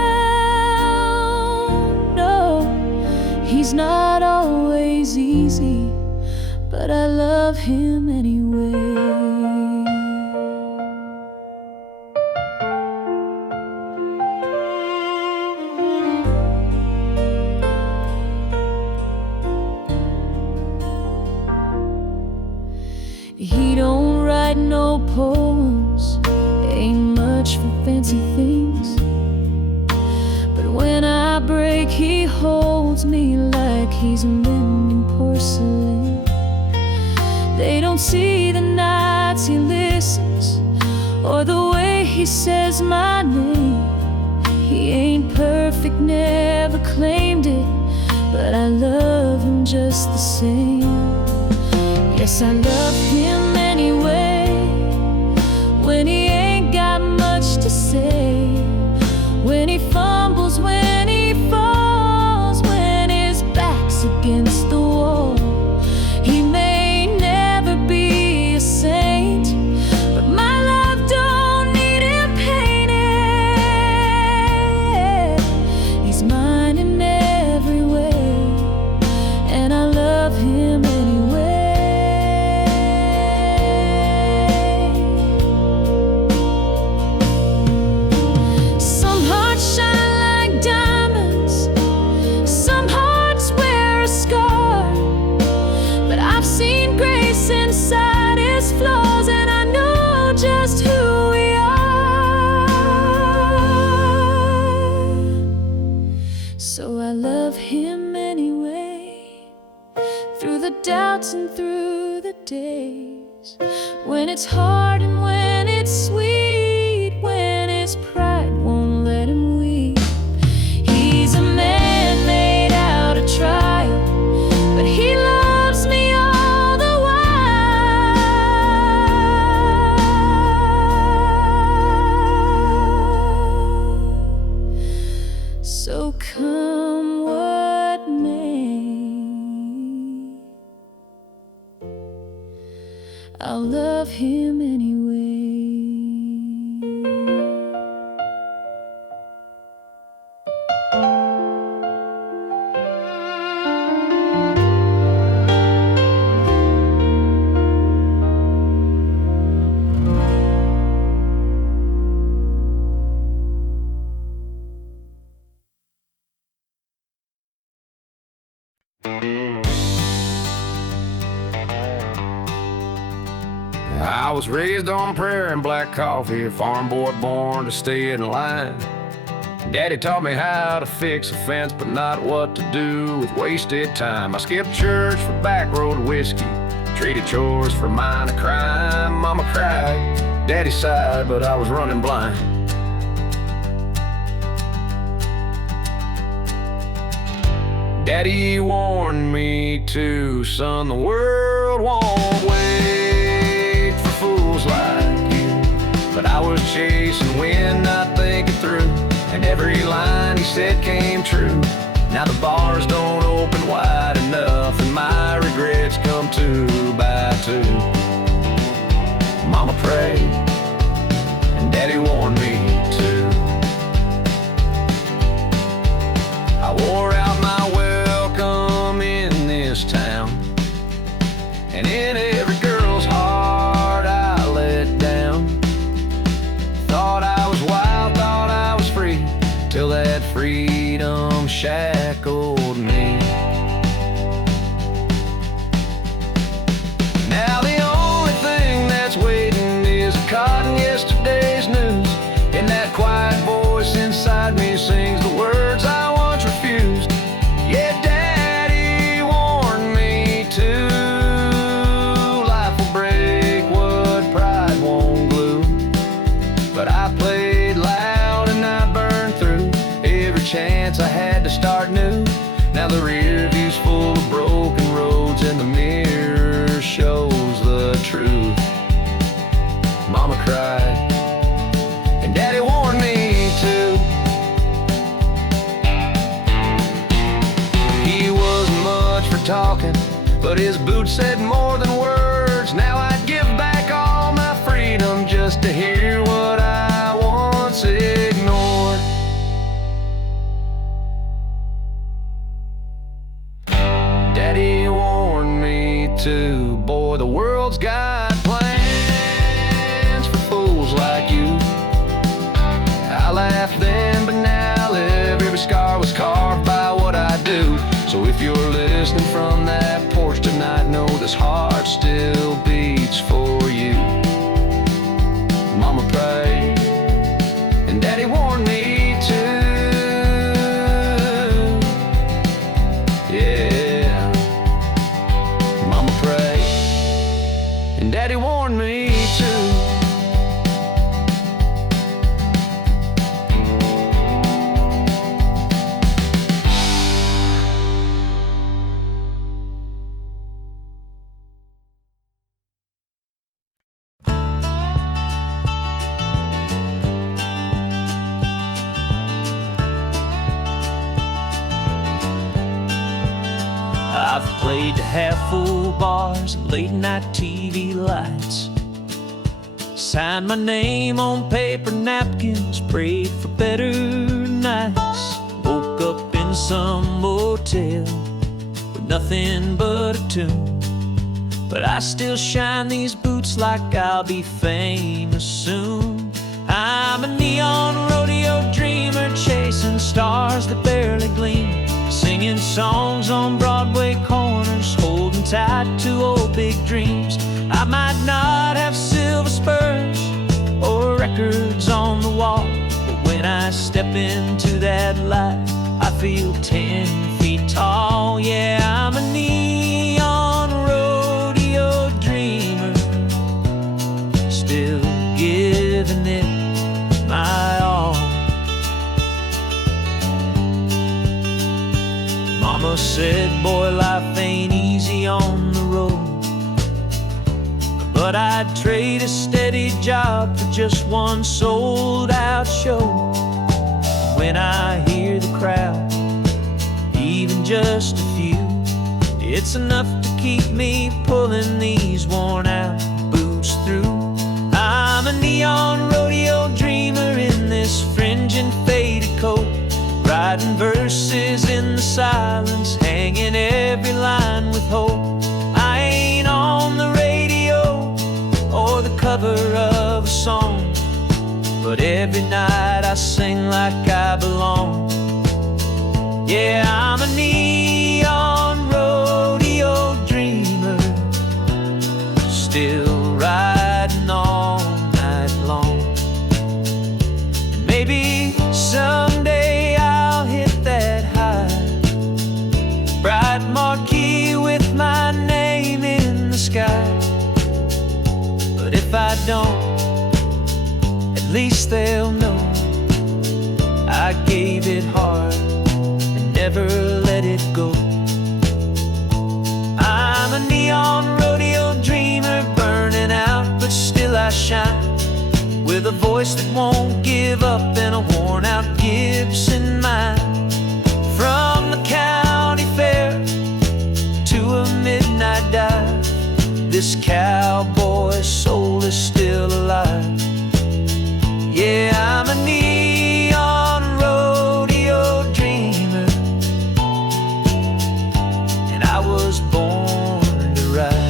him anyway. He don't write no poems, ain't much for fancy things, but when I break he holds me like he's mending porcelain. They don't see the nights he listens or the way he says my name. He ain't perfect, never claimed it, but I love him just the same. Yes, I love him anyway, when he ain't got much to say, when he fumbles, when he falls, when his back's against the wall. He may never be a saint, but my love don't need him painted. He's mine in every way, and I love him anyway. Inside his flaws, and I know just who we are. So I love him anyway, through the doubts and through the days, when it's hard and when it's sweet, when his pride won't let him weep. He's a man made out of trial, but he loves me all the while. So come what may, I'll love him anyway. I was raised on prayer and black coffee, a farm boy born to stay in line. Daddy taught me how to fix a fence, but not what to do with wasted time. I skipped church for back road whiskey, traded chores for minor crime. Mama cried, Daddy sighed, but I was running blind. Daddy warned me too, son, the world won't wait for fools like you. But I was chasing wind, not thinking through, and every line he said came true. Now the bars don't open wide enough, and my regrets come 2 by 2. Mama prayed, and Daddy warned me too. I wore out my welcome in this town, and in every girl's heart I let down. Thought I was wild, thought I was free, till that freedom shackled me. Now the only thing that's waiting is caught in yesterday's news, and that quiet voice inside me sings the words I once refused. Yeah, Daddy warned me too. Life will break what pride won't glue. But I played loud and I burned through every chance I had to start new. Now the rear view's full of broken roads, and the mirror shows the truth. Mama cried, and Daddy warned me too. He wasn't much for talking, but his boots said more than words. Now I'd give back all my freedom just to hear what I once ignored. Daddy warned me too, boy, the world Mama prayed, and Daddy warned me too. Yeah, Mama prayed, and Daddy warned me too. I've played to half-full bars and late-night TV lights, signed my name on paper napkins, prayed for better nights. Woke up in some motel with nothing but a tune, but I still shine these boots like I'll be famous soon. I'm a neon rodeo dreamer, chasing stars that barely gleam, singing songs on Broadway corners, holding tight to old big dreams. I might not have silver spurs or records on the wall, but when I step into that light, I feel 10 feet tall. Yeah, I'm a neon rodeo dreamer, still giving it my all. Mama said, boy, life ain't easy on the road, but I'd trade a steady job for just one sold-out show. When I hear the crowd, even just a few, it's enough to keep me pulling these worn-out boots through. I'm a neon rodeo dreamer in this fringing faded coat, writing verses in the silence, hanging every line with hope. I ain't on the radio or the cover of a song, but every night I sing like I belong. Yeah, I'm a neon rodeo dreamer, still riding all night long. And maybe someday I'll hit that high, bright marquee with my name in the sky. But if I don't, at least they'll know I gave it hard and never let it go. I'm a neon rodeo dreamer, burning out, but still I shine, with a voice that won't give up and a worn-out Gibson mind. From the county fair to a midnight dive, this cowboy soul is still alive. Yeah, I'm a neon rodeo dreamer, and I was born to ride.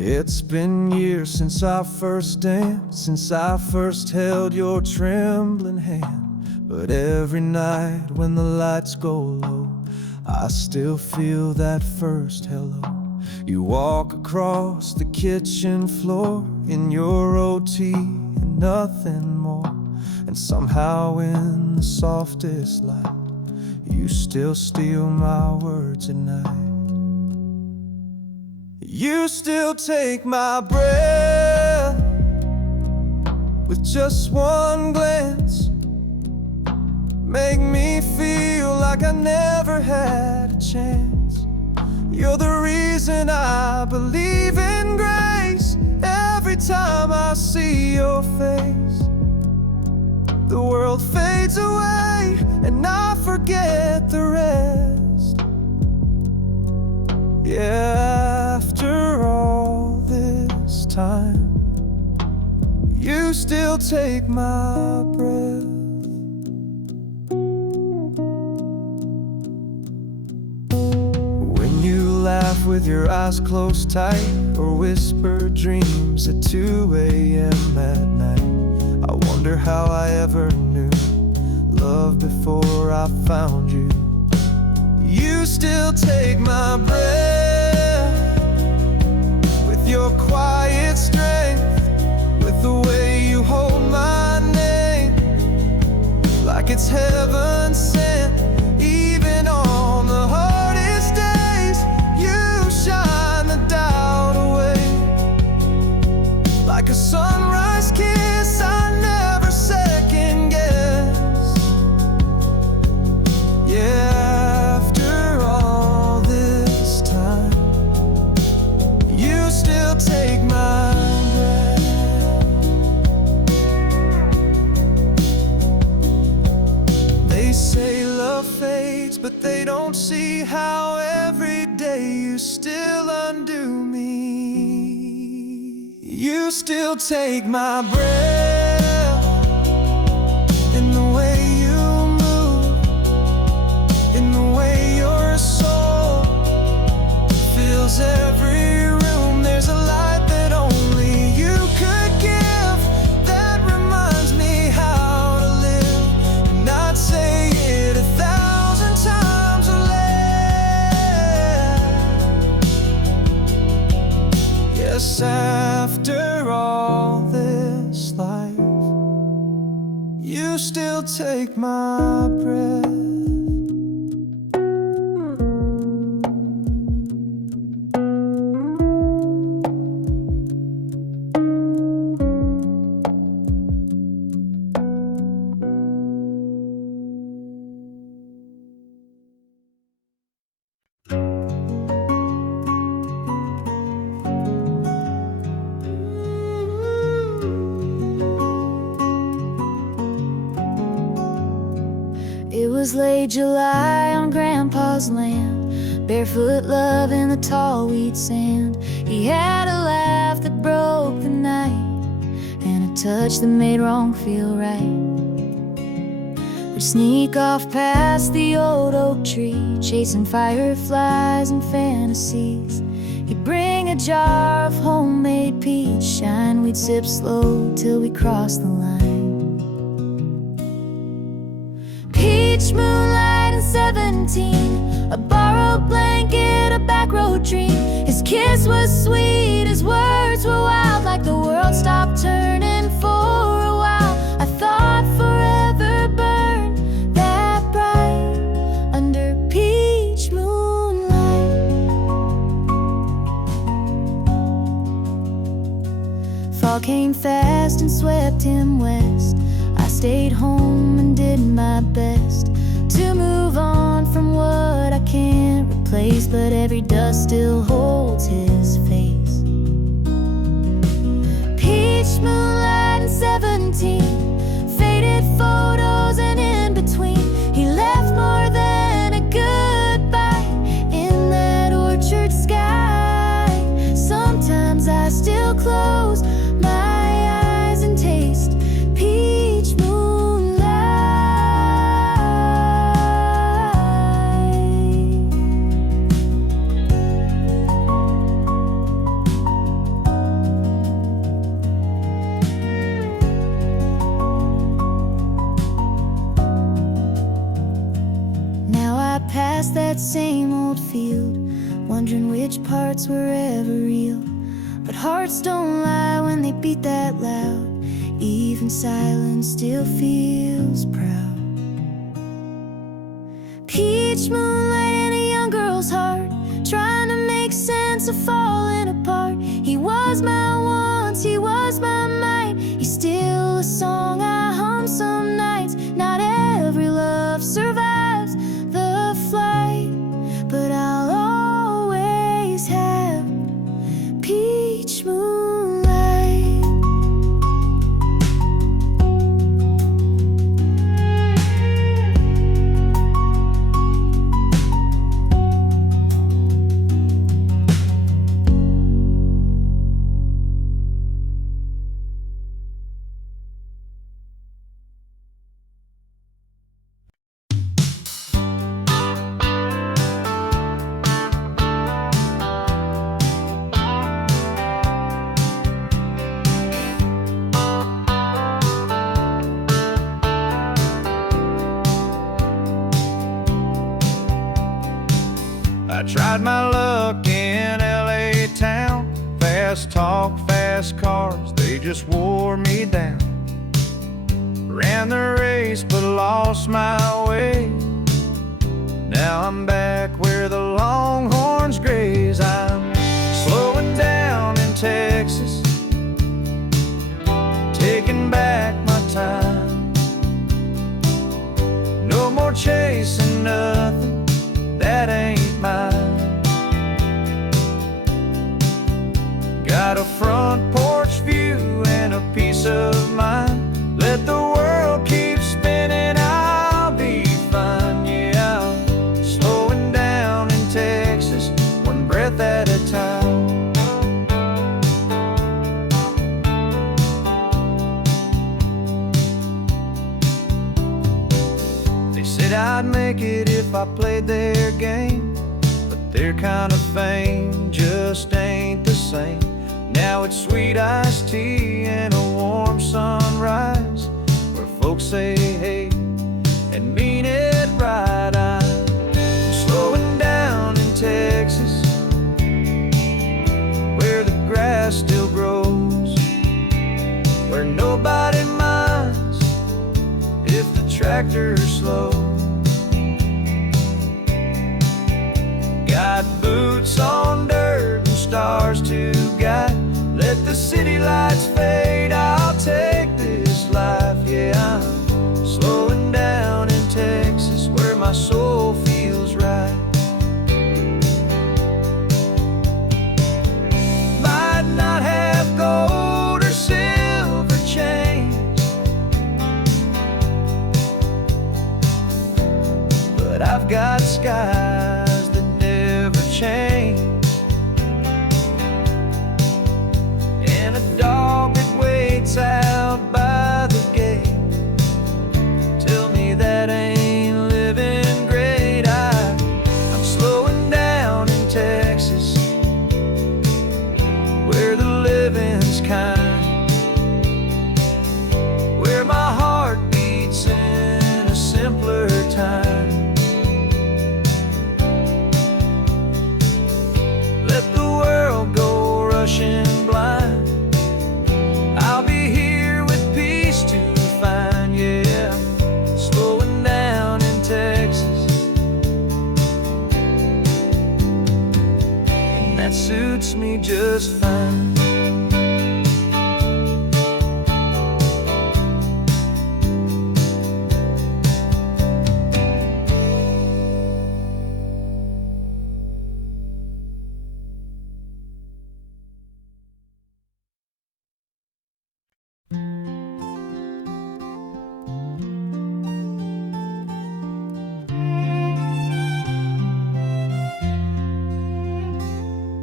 It's been years since our first dance, since I first held your trembling hand. But every night when the lights go low, I still feel that first hello. You walk across the kitchen floor in your OT and nothing more, and somehow in the softest light, you still steal my words at night. You still take my breath with just one glance, make me feel like I never had a chance. You're the reason I believe in grace. Every time I see your face, the world fades away and I forget the rest. Yeah, after all this time, You still take my breath. When you laugh with your eyes closed tight, or whisper dreams at 2 a.m. at night, I wonder how I ever knew love before I found you. You still take my breath with your quiet strength, with the way you hold my name like it's heaven sent. Even on the hardest days, you shine the doubt away like a sunrise kiss I never second guess. Yeah, after all this time, you still take my breath. They say love fades, but they don't see how every day you still undo me. You still take my breath in the way you move, in the way your soul fills every room. There's a light that only you could give that reminds me how to live, and I'd say it 1,000 times or less. Yes, after all this life, you still take my breath. It was late July on Grandpa's land, barefoot love in the tall wheat sand. He had a laugh that broke the night, and a touch that made wrong feel right. We'd sneak off past the old oak tree, chasing fireflies and fantasies. He'd bring a jar of homemade peach shine. We'd sip slow till we crossed the line. Peach moonlight and 17, a borrowed blanket, a back road dream. His kiss was sweet, his words were wild, like the world stopped turning for a while. I thought forever burned that bright under peach moonlight. Fall came fast and swept him west. I stayed home and did my best to move on from what I can't replace, but every dust still holds his face. Peach moonlight and 17, faded photos and in between. He left more than a goodbye in that orchard sky. Sometimes I still close my eyes and taste peach moonlight. Now I pass that same old field, wondering which parts were ever real. But hearts don't lie when they beat that loud. Even silence still feels proud. Peach moonlight in a young girl's heart, trying to make sense of falling apart. He was my once, he was my might. He's still a song I hum some nights. Not every love survives the flight, but I'll always have peach moonlight. tried my luck in LA town. Fast talk, fast cars, they just wore me down. Ran the race but lost my way. Now I'm back where the longhorns graze. I'm slowing down in Texas, taking back my time. No more chasing nothing that ain't mine. Got a front porch view and a peace of mind. Let the world keep spinning, I'll be fine. Yeah, I'm slowing down in Texas, one breath at a time. They said I'd make it if I played their game, but their kind of fame just ain't the same. Now it's sweet iced tea and a warm sunrise, where folks say hey and mean it right. I'm slowing down in Texas, where the grass still grows, where nobody minds if the tractor's slow. Got boots on dirt and stars to guide. Let the city lights fade, I'll take this life. Yeah, I'm slowing down in Texas, where my soul feels right. Might not have gold or silver chains, but I've got skies that never change. Dog that waits out by the gate, tell me that ain't living great. I'm slowing down in Texas, where the living's kind, where my heart beats in a simpler time. Let the world go rushing blind, I'll be here with peace to find. Yeah, slowing down in Texas, and that suits me just fine.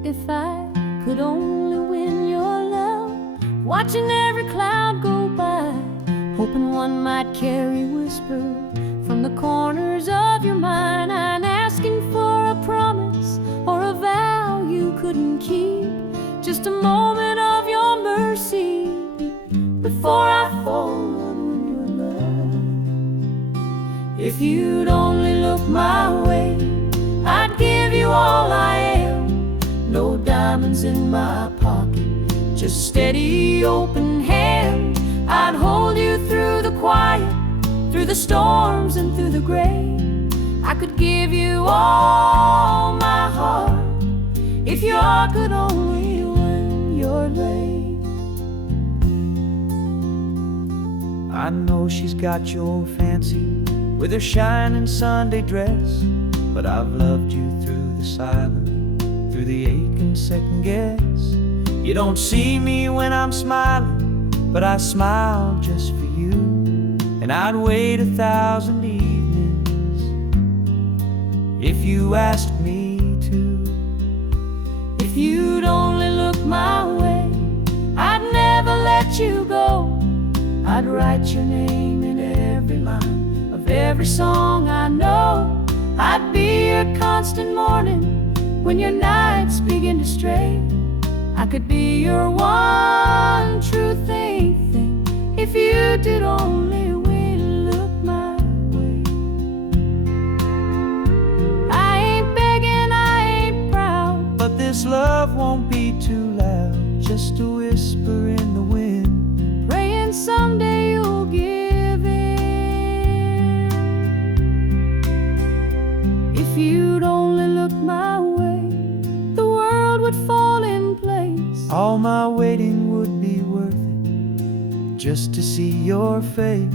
If I could only win your love, watching every cloud go by, hoping one might carry a whisper from the corners of your mind. I'm asking for a promise or a vow you couldn't keep, just a moment of your mercy before I fall on your love. If you'd only look my way, I'd give you all I am. No diamonds in my pocket, just steady open hand. I'd hold you through the quiet, through the storms and through the gray. I could give you all my heart, if your heart could only win your way. I know she's got your fancy with her shining Sunday dress, but I've loved you through the silence, through the ache and second guess. You don't see me when I'm smiling, but I smile just for you. And I'd wait 1,000 evenings if you asked me to. If you'd only look my way, I'd never let you go. I'd write your name in every line of every song I know. I'd be your constant morning when your nights begin to stray. I could be your one true thing if you did only look my way. I ain't begging, I just to see your face.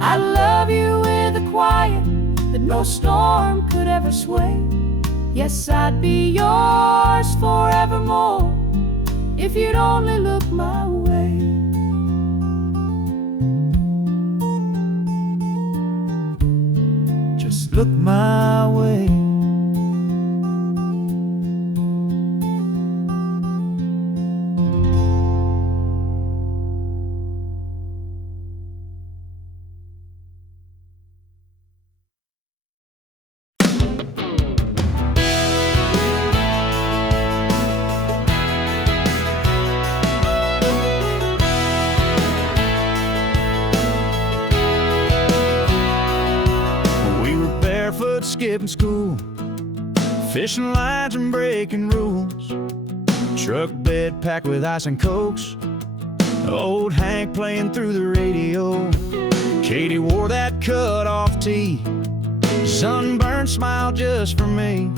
I love you with a quiet that no storm could ever sway. Yes, I'd be yours forevermore if you'd only look my way. Just look my way. Skipping school, fishing lines and breaking rules, truck bed packed with ice and cokes, old Hank playing through the radio, Katie wore that cut-off tee, sunburned smile just for me.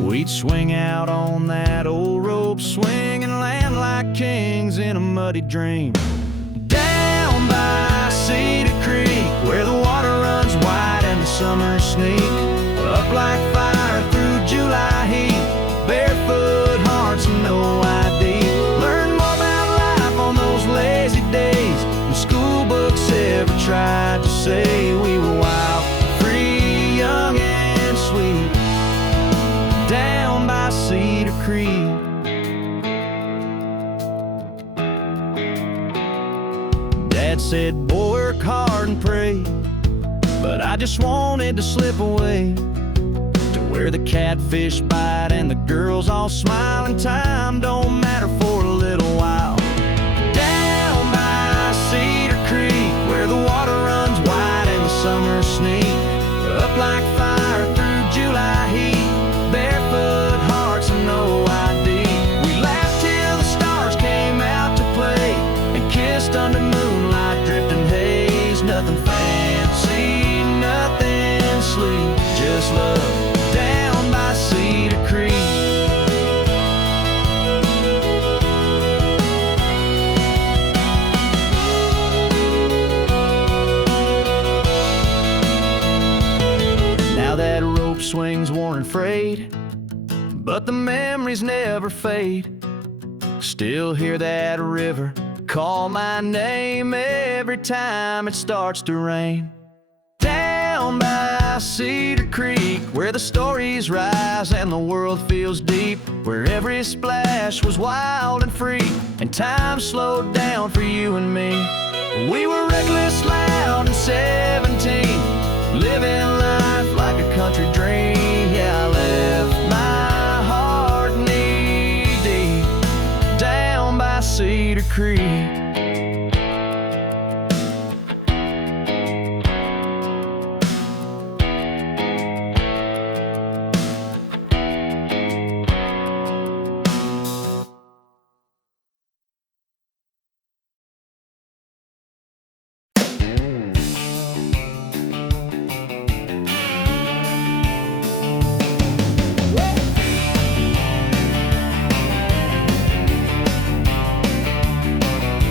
We'd swing out on that old rope swing and land like kings in a muddy dream. Down by Cedar Creek, where the water runs wide and the summer sneak up like fire through July heat, barefoot hearts and no ID. Learn more about life on those lazy days than school books ever tried to say. We were wild, free, young and sweet, down by Cedar Creek. Dad said, boy, work hard and pray, but I just wanted to slip away to where the catfish bite and the girls all smile and time don't matter for a little while. Down by Cedar Creek, where the water runs wide and the summer sneak up like fire through July heat, barefoot hearts and no ID. We laughed till the stars came out to play and kissed under moonlight drifting haze. Nothing fancy, nothing sleek, just love down by Cedar Creek. Now that rope swing's worn and frayed, but the memories never fade. Still hear that river call my name every time it starts to rain. Down by Cedar Creek, where the stories rise and the world feels deep, where every splash was wild and free and time slowed down for you and me. We were reckless, loud, and 17, living life like a country dream. Yeah, I left my heart knee deep down by Cedar Creek.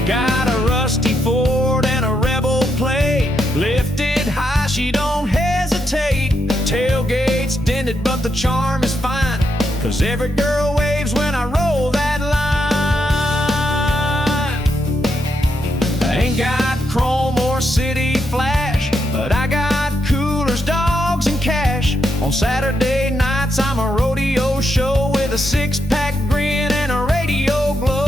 Got a rusty Ford and a Rebel plate, lifted high, she don't hesitate. Tailgate's dented, but the charm is fine, 'cause every girl waves when I roll that line. I ain't got chrome or city flash, but I got coolers, dogs, and cash. On Saturday nights I'm a rodeo show with a six-pack grin and a radio glow.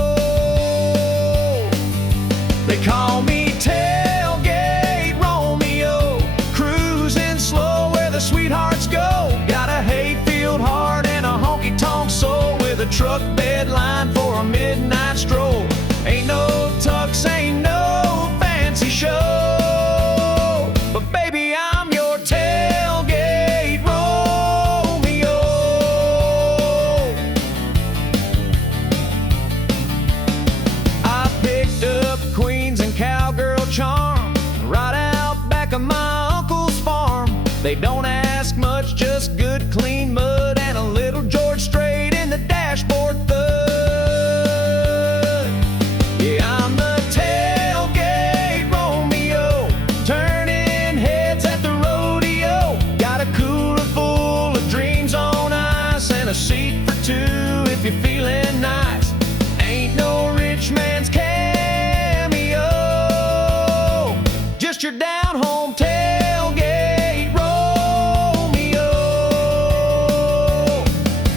They call me Tailgate Romeo, cruising slow where the sweethearts go. Got a hayfield heart and a honky-tonk soul, with a truck bed line for a midnight stroll. Ain't no tux, ain't no fancy show, but baby, I'm your Tailgate Romeo. I picked up Queens and Cowgirl charm right out back of my uncle's farm. They don't ask much, just good clean mud and a little George Strait in the dashboard thud. Yeah, I'm the Tailgate just your down-home tailgate Romeo.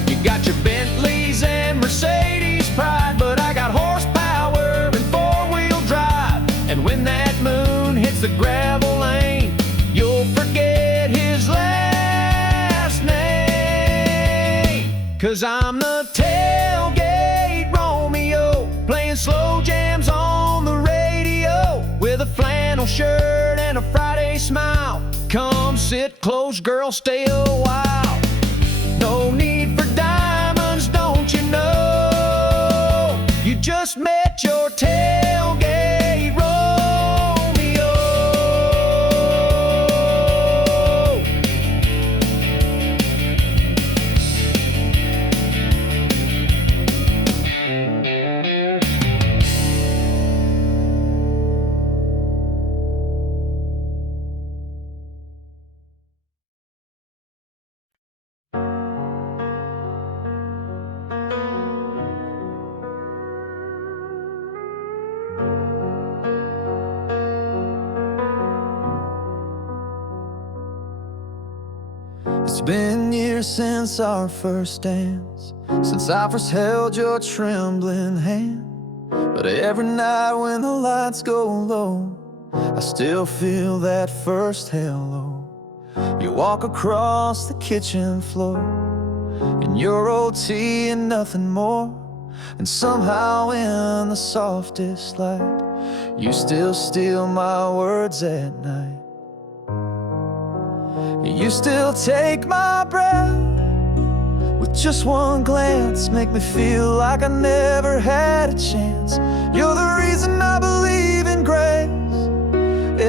You got your Bentleys and Mercedes pride, but I got horsepower and four-wheel drive. And when that moon hits the gravel lane, you'll forget his last name. 'Cause I'm the tailgate Romeo, playing slow jams on the radio, with a flannel shirt and a Friday smile. Come sit close, girl, stay a while. No need for diamonds, don't you know? You just met your tailgate Romeo. It's been years since our first dance, since I first held your trembling hand. But every night when the lights go low, I still feel that first hello. You walk across the kitchen floor in your old tee and nothing more, and somehow in the softest light, you still steal my words at night. You still take my breath with just one glance, make me feel like I never had a chance. You're the reason I believe in grace.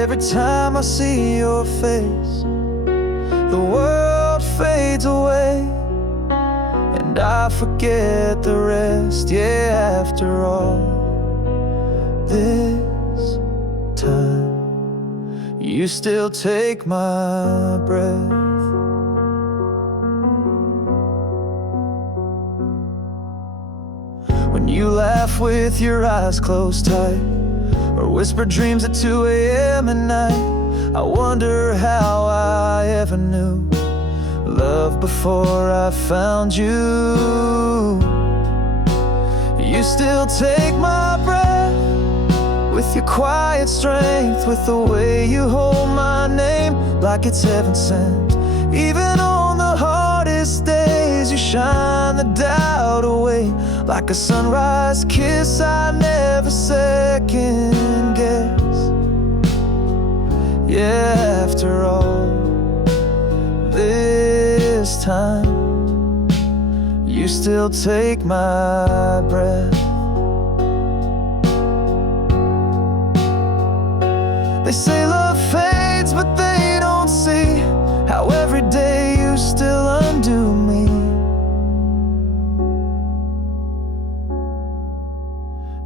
Every time I see your face, the world fades away, and I forget the rest. Yeah, after all this time, you still take my breath. When you laugh with your eyes closed tight, or whisper dreams at 2 a.m. at night, I wonder how I ever knew love before I found you. You still take my breath with your quiet strength, with the way you hold my name like it's heaven sent. Even on the hardest days, you shine the doubt away like a sunrise kiss I never second guess. Yeah, after all this time, you still take my breath. They say love fades, but they don't see how every day you still undo me.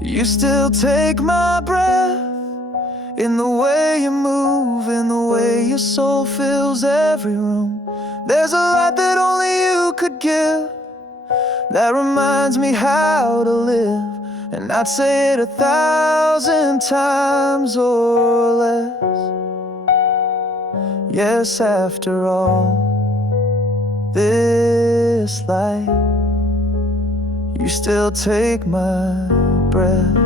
You still take my breath, in the way you move, in the way your soul fills every room. There's a light that only you could give, that reminds me how to live. And I'd say it 1,000 times or less. Yes, after all this life, you still take my breath.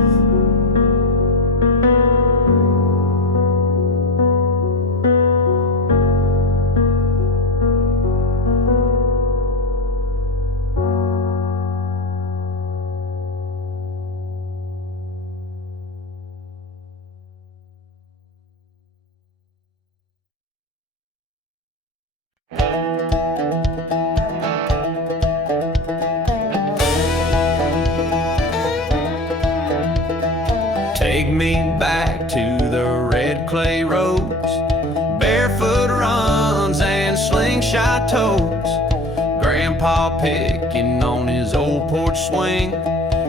Take me back to the red clay roads, barefoot runs and slingshot toes. Grandpa picking on his old porch swing,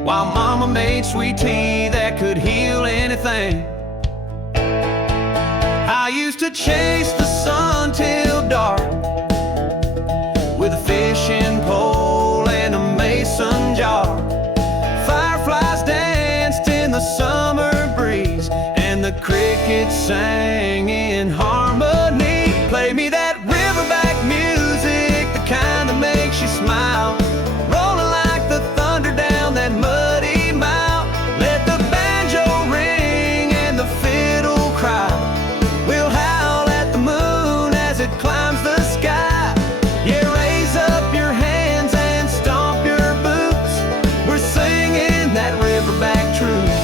while Mama made sweet tea that could heal anything. I used to chase the sun till dark with a fishing pole and a mason jar. Fireflies danced in the summer breeze, and the the crickets sang in harmony. Play me that riverback music, the kind that makes you smile, rolling like the thunder down that muddy mile. Let the banjo ring and the fiddle cry. We'll howl at the moon as it climbs the sky. Yeah, raise up your hands and stomp your boots. We're singing that riverback truth,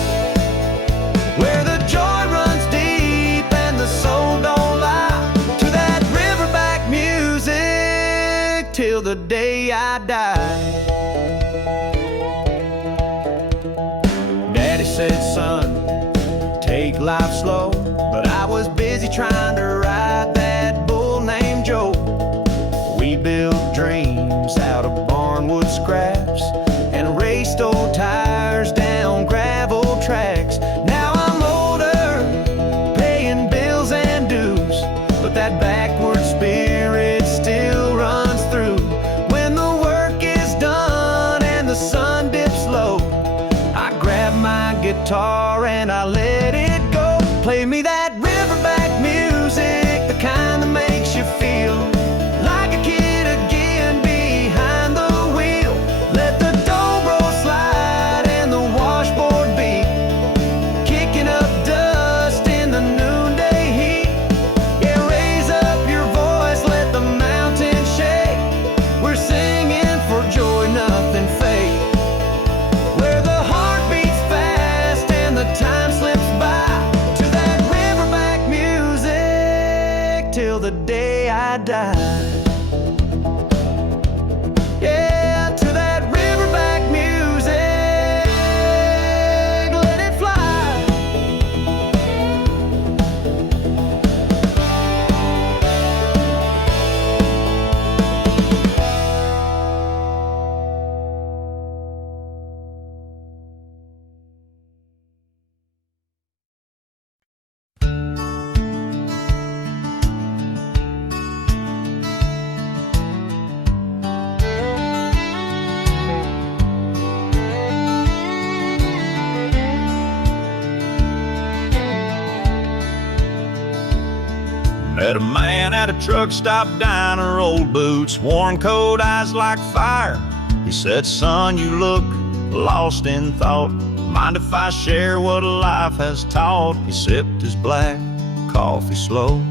where the joy runs deep and the soul don't lie. To that riverback music till the day I die. Daddy said, son, take life slow, but I was busy trying to ride that bull named Joe. We built dreams out of barnwood scraps and raced old tires down gravel tracks. Now I'm older, paying bills and dues, but that backward spirit still runs through. When the work is done and the sun dips low, I grab my guitar and I let it go. Play me that riverback music, the kind that makes you feel like a kid again behind the wheel. Let the dobro slide and the washboard beat, kicking up dust in the noonday heat. Yeah, raise up your voice, let the mountains shake. We're singing for joy, nothing fake, where the heart beats fast and the time slips by. To that riverback music till the day I die. Yeah, to that riverback music, let it fly. Met a man at a truck stop diner, old boots, worn coat, eyes like fire. He said, son, you look lost in thought. Mind if I share what life has taught? He sipped his black coffee slow,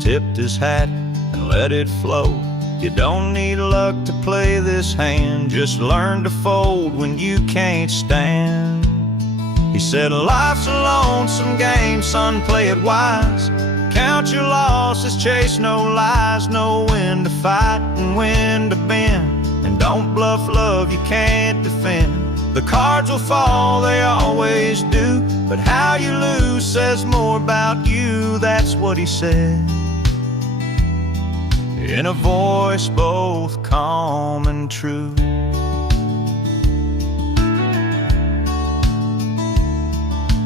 tipped his hat and let it flow. You don't need luck to play this hand, just learn to fold when you can't stand. He said, life's a lonesome game, son, play it wise. Count your losses, chase no lies, know when to fight and when to bend, and don't bluff love you can't defend. The cards will fall, they always do, but how you lose says more about you. That's what he said, in a voice both calm and true.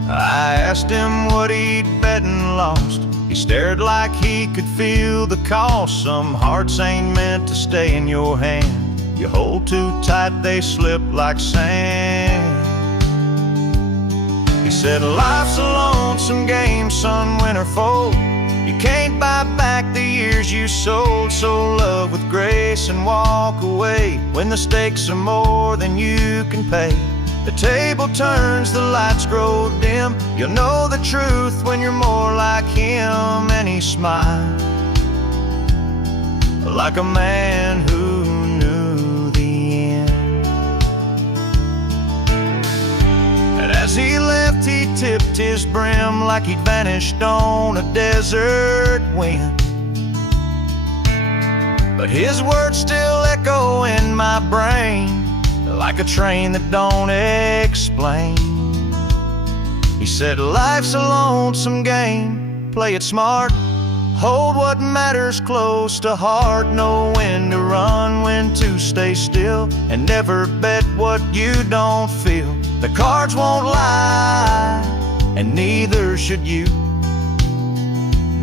I asked him what he'd bet and lost. He stared like he could feel the cost. Some hearts ain't meant to stay in your hand. You hold too tight, they slip like sand. He said, life's a lonesome game, son, win or fold. You can't buy back the years you sold. So love with grace and walk away when the stakes are more than you can pay. The table turns, the lights grow dim. You'll know the truth when you're more like him. And he smiled like a man who knew the end. And as he left, he tipped his brim like he'd vanished on a desert wind. But his words still echo in my brain, like a train that don't explain. He said, life's a lonesome game, play it smart. Hold what matters close to heart. Know when to run, when to stay still, and never bet what you don't feel. The cards won't lie, and neither should you.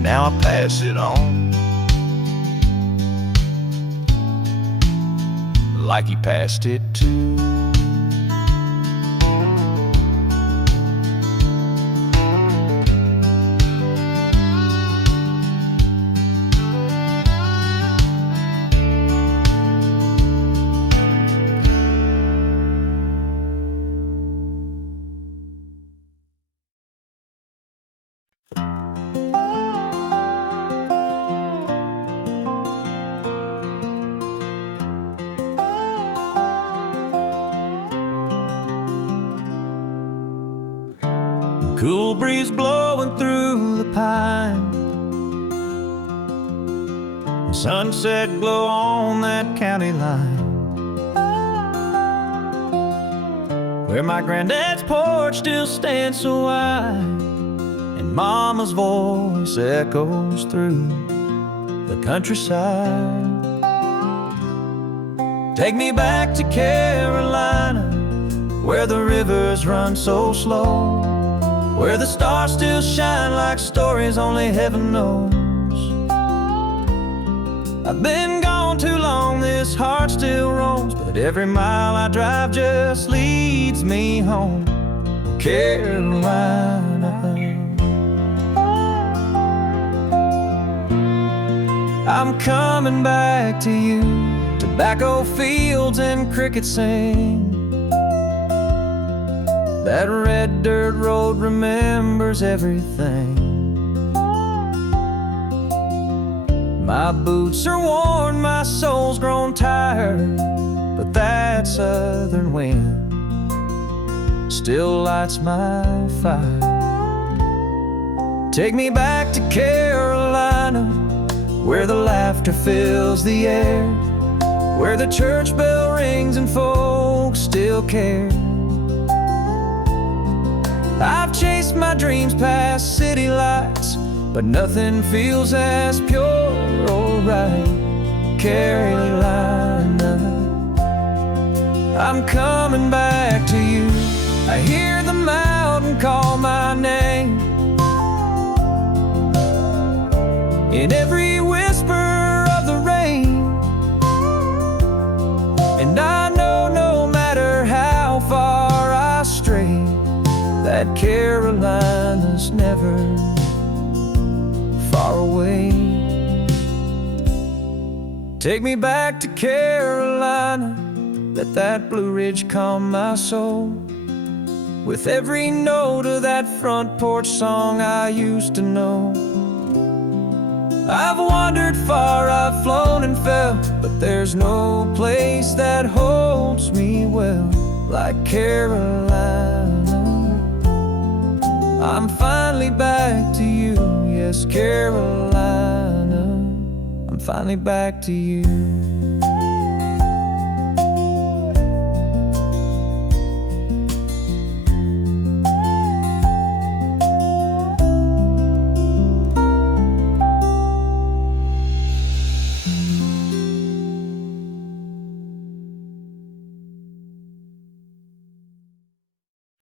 Now I pass it on, like he passed it too. Cool breeze blowing through the pine, sunset glow on that county line, where my granddad's porch still stands so wide, and mama's voice echoes through the countryside. Take me back to Carolina, where the rivers run so slow, where the stars still shine like stories only heaven knows. I've been gone too long, this heart still roams, but every mile I drive just leads me home. Carolina, I'm coming back to you. Tobacco fields and crickets sing, that red dirt road remembers everything. My boots are worn, my soul's grown tired, but that southern wind still lights my fire. Take me back to Carolina, where the laughter fills the air, where the church bell rings and folks still care. I've chased my dreams past city lights, but nothing feels as pure or right. Carolina, I'm coming back to you. I hear the mountain call my name, in every whisper of the rain, and I know no matter how far I stray, that Carolina's never far away. Take me back to Carolina, let that Blue Ridge calm my soul, with every note of that front porch song I used to know. I've wandered far, I've flown and fell, but there's no place that holds me well like Carolina. I'm finally back to you, yes, Carolina, I'm finally back to you.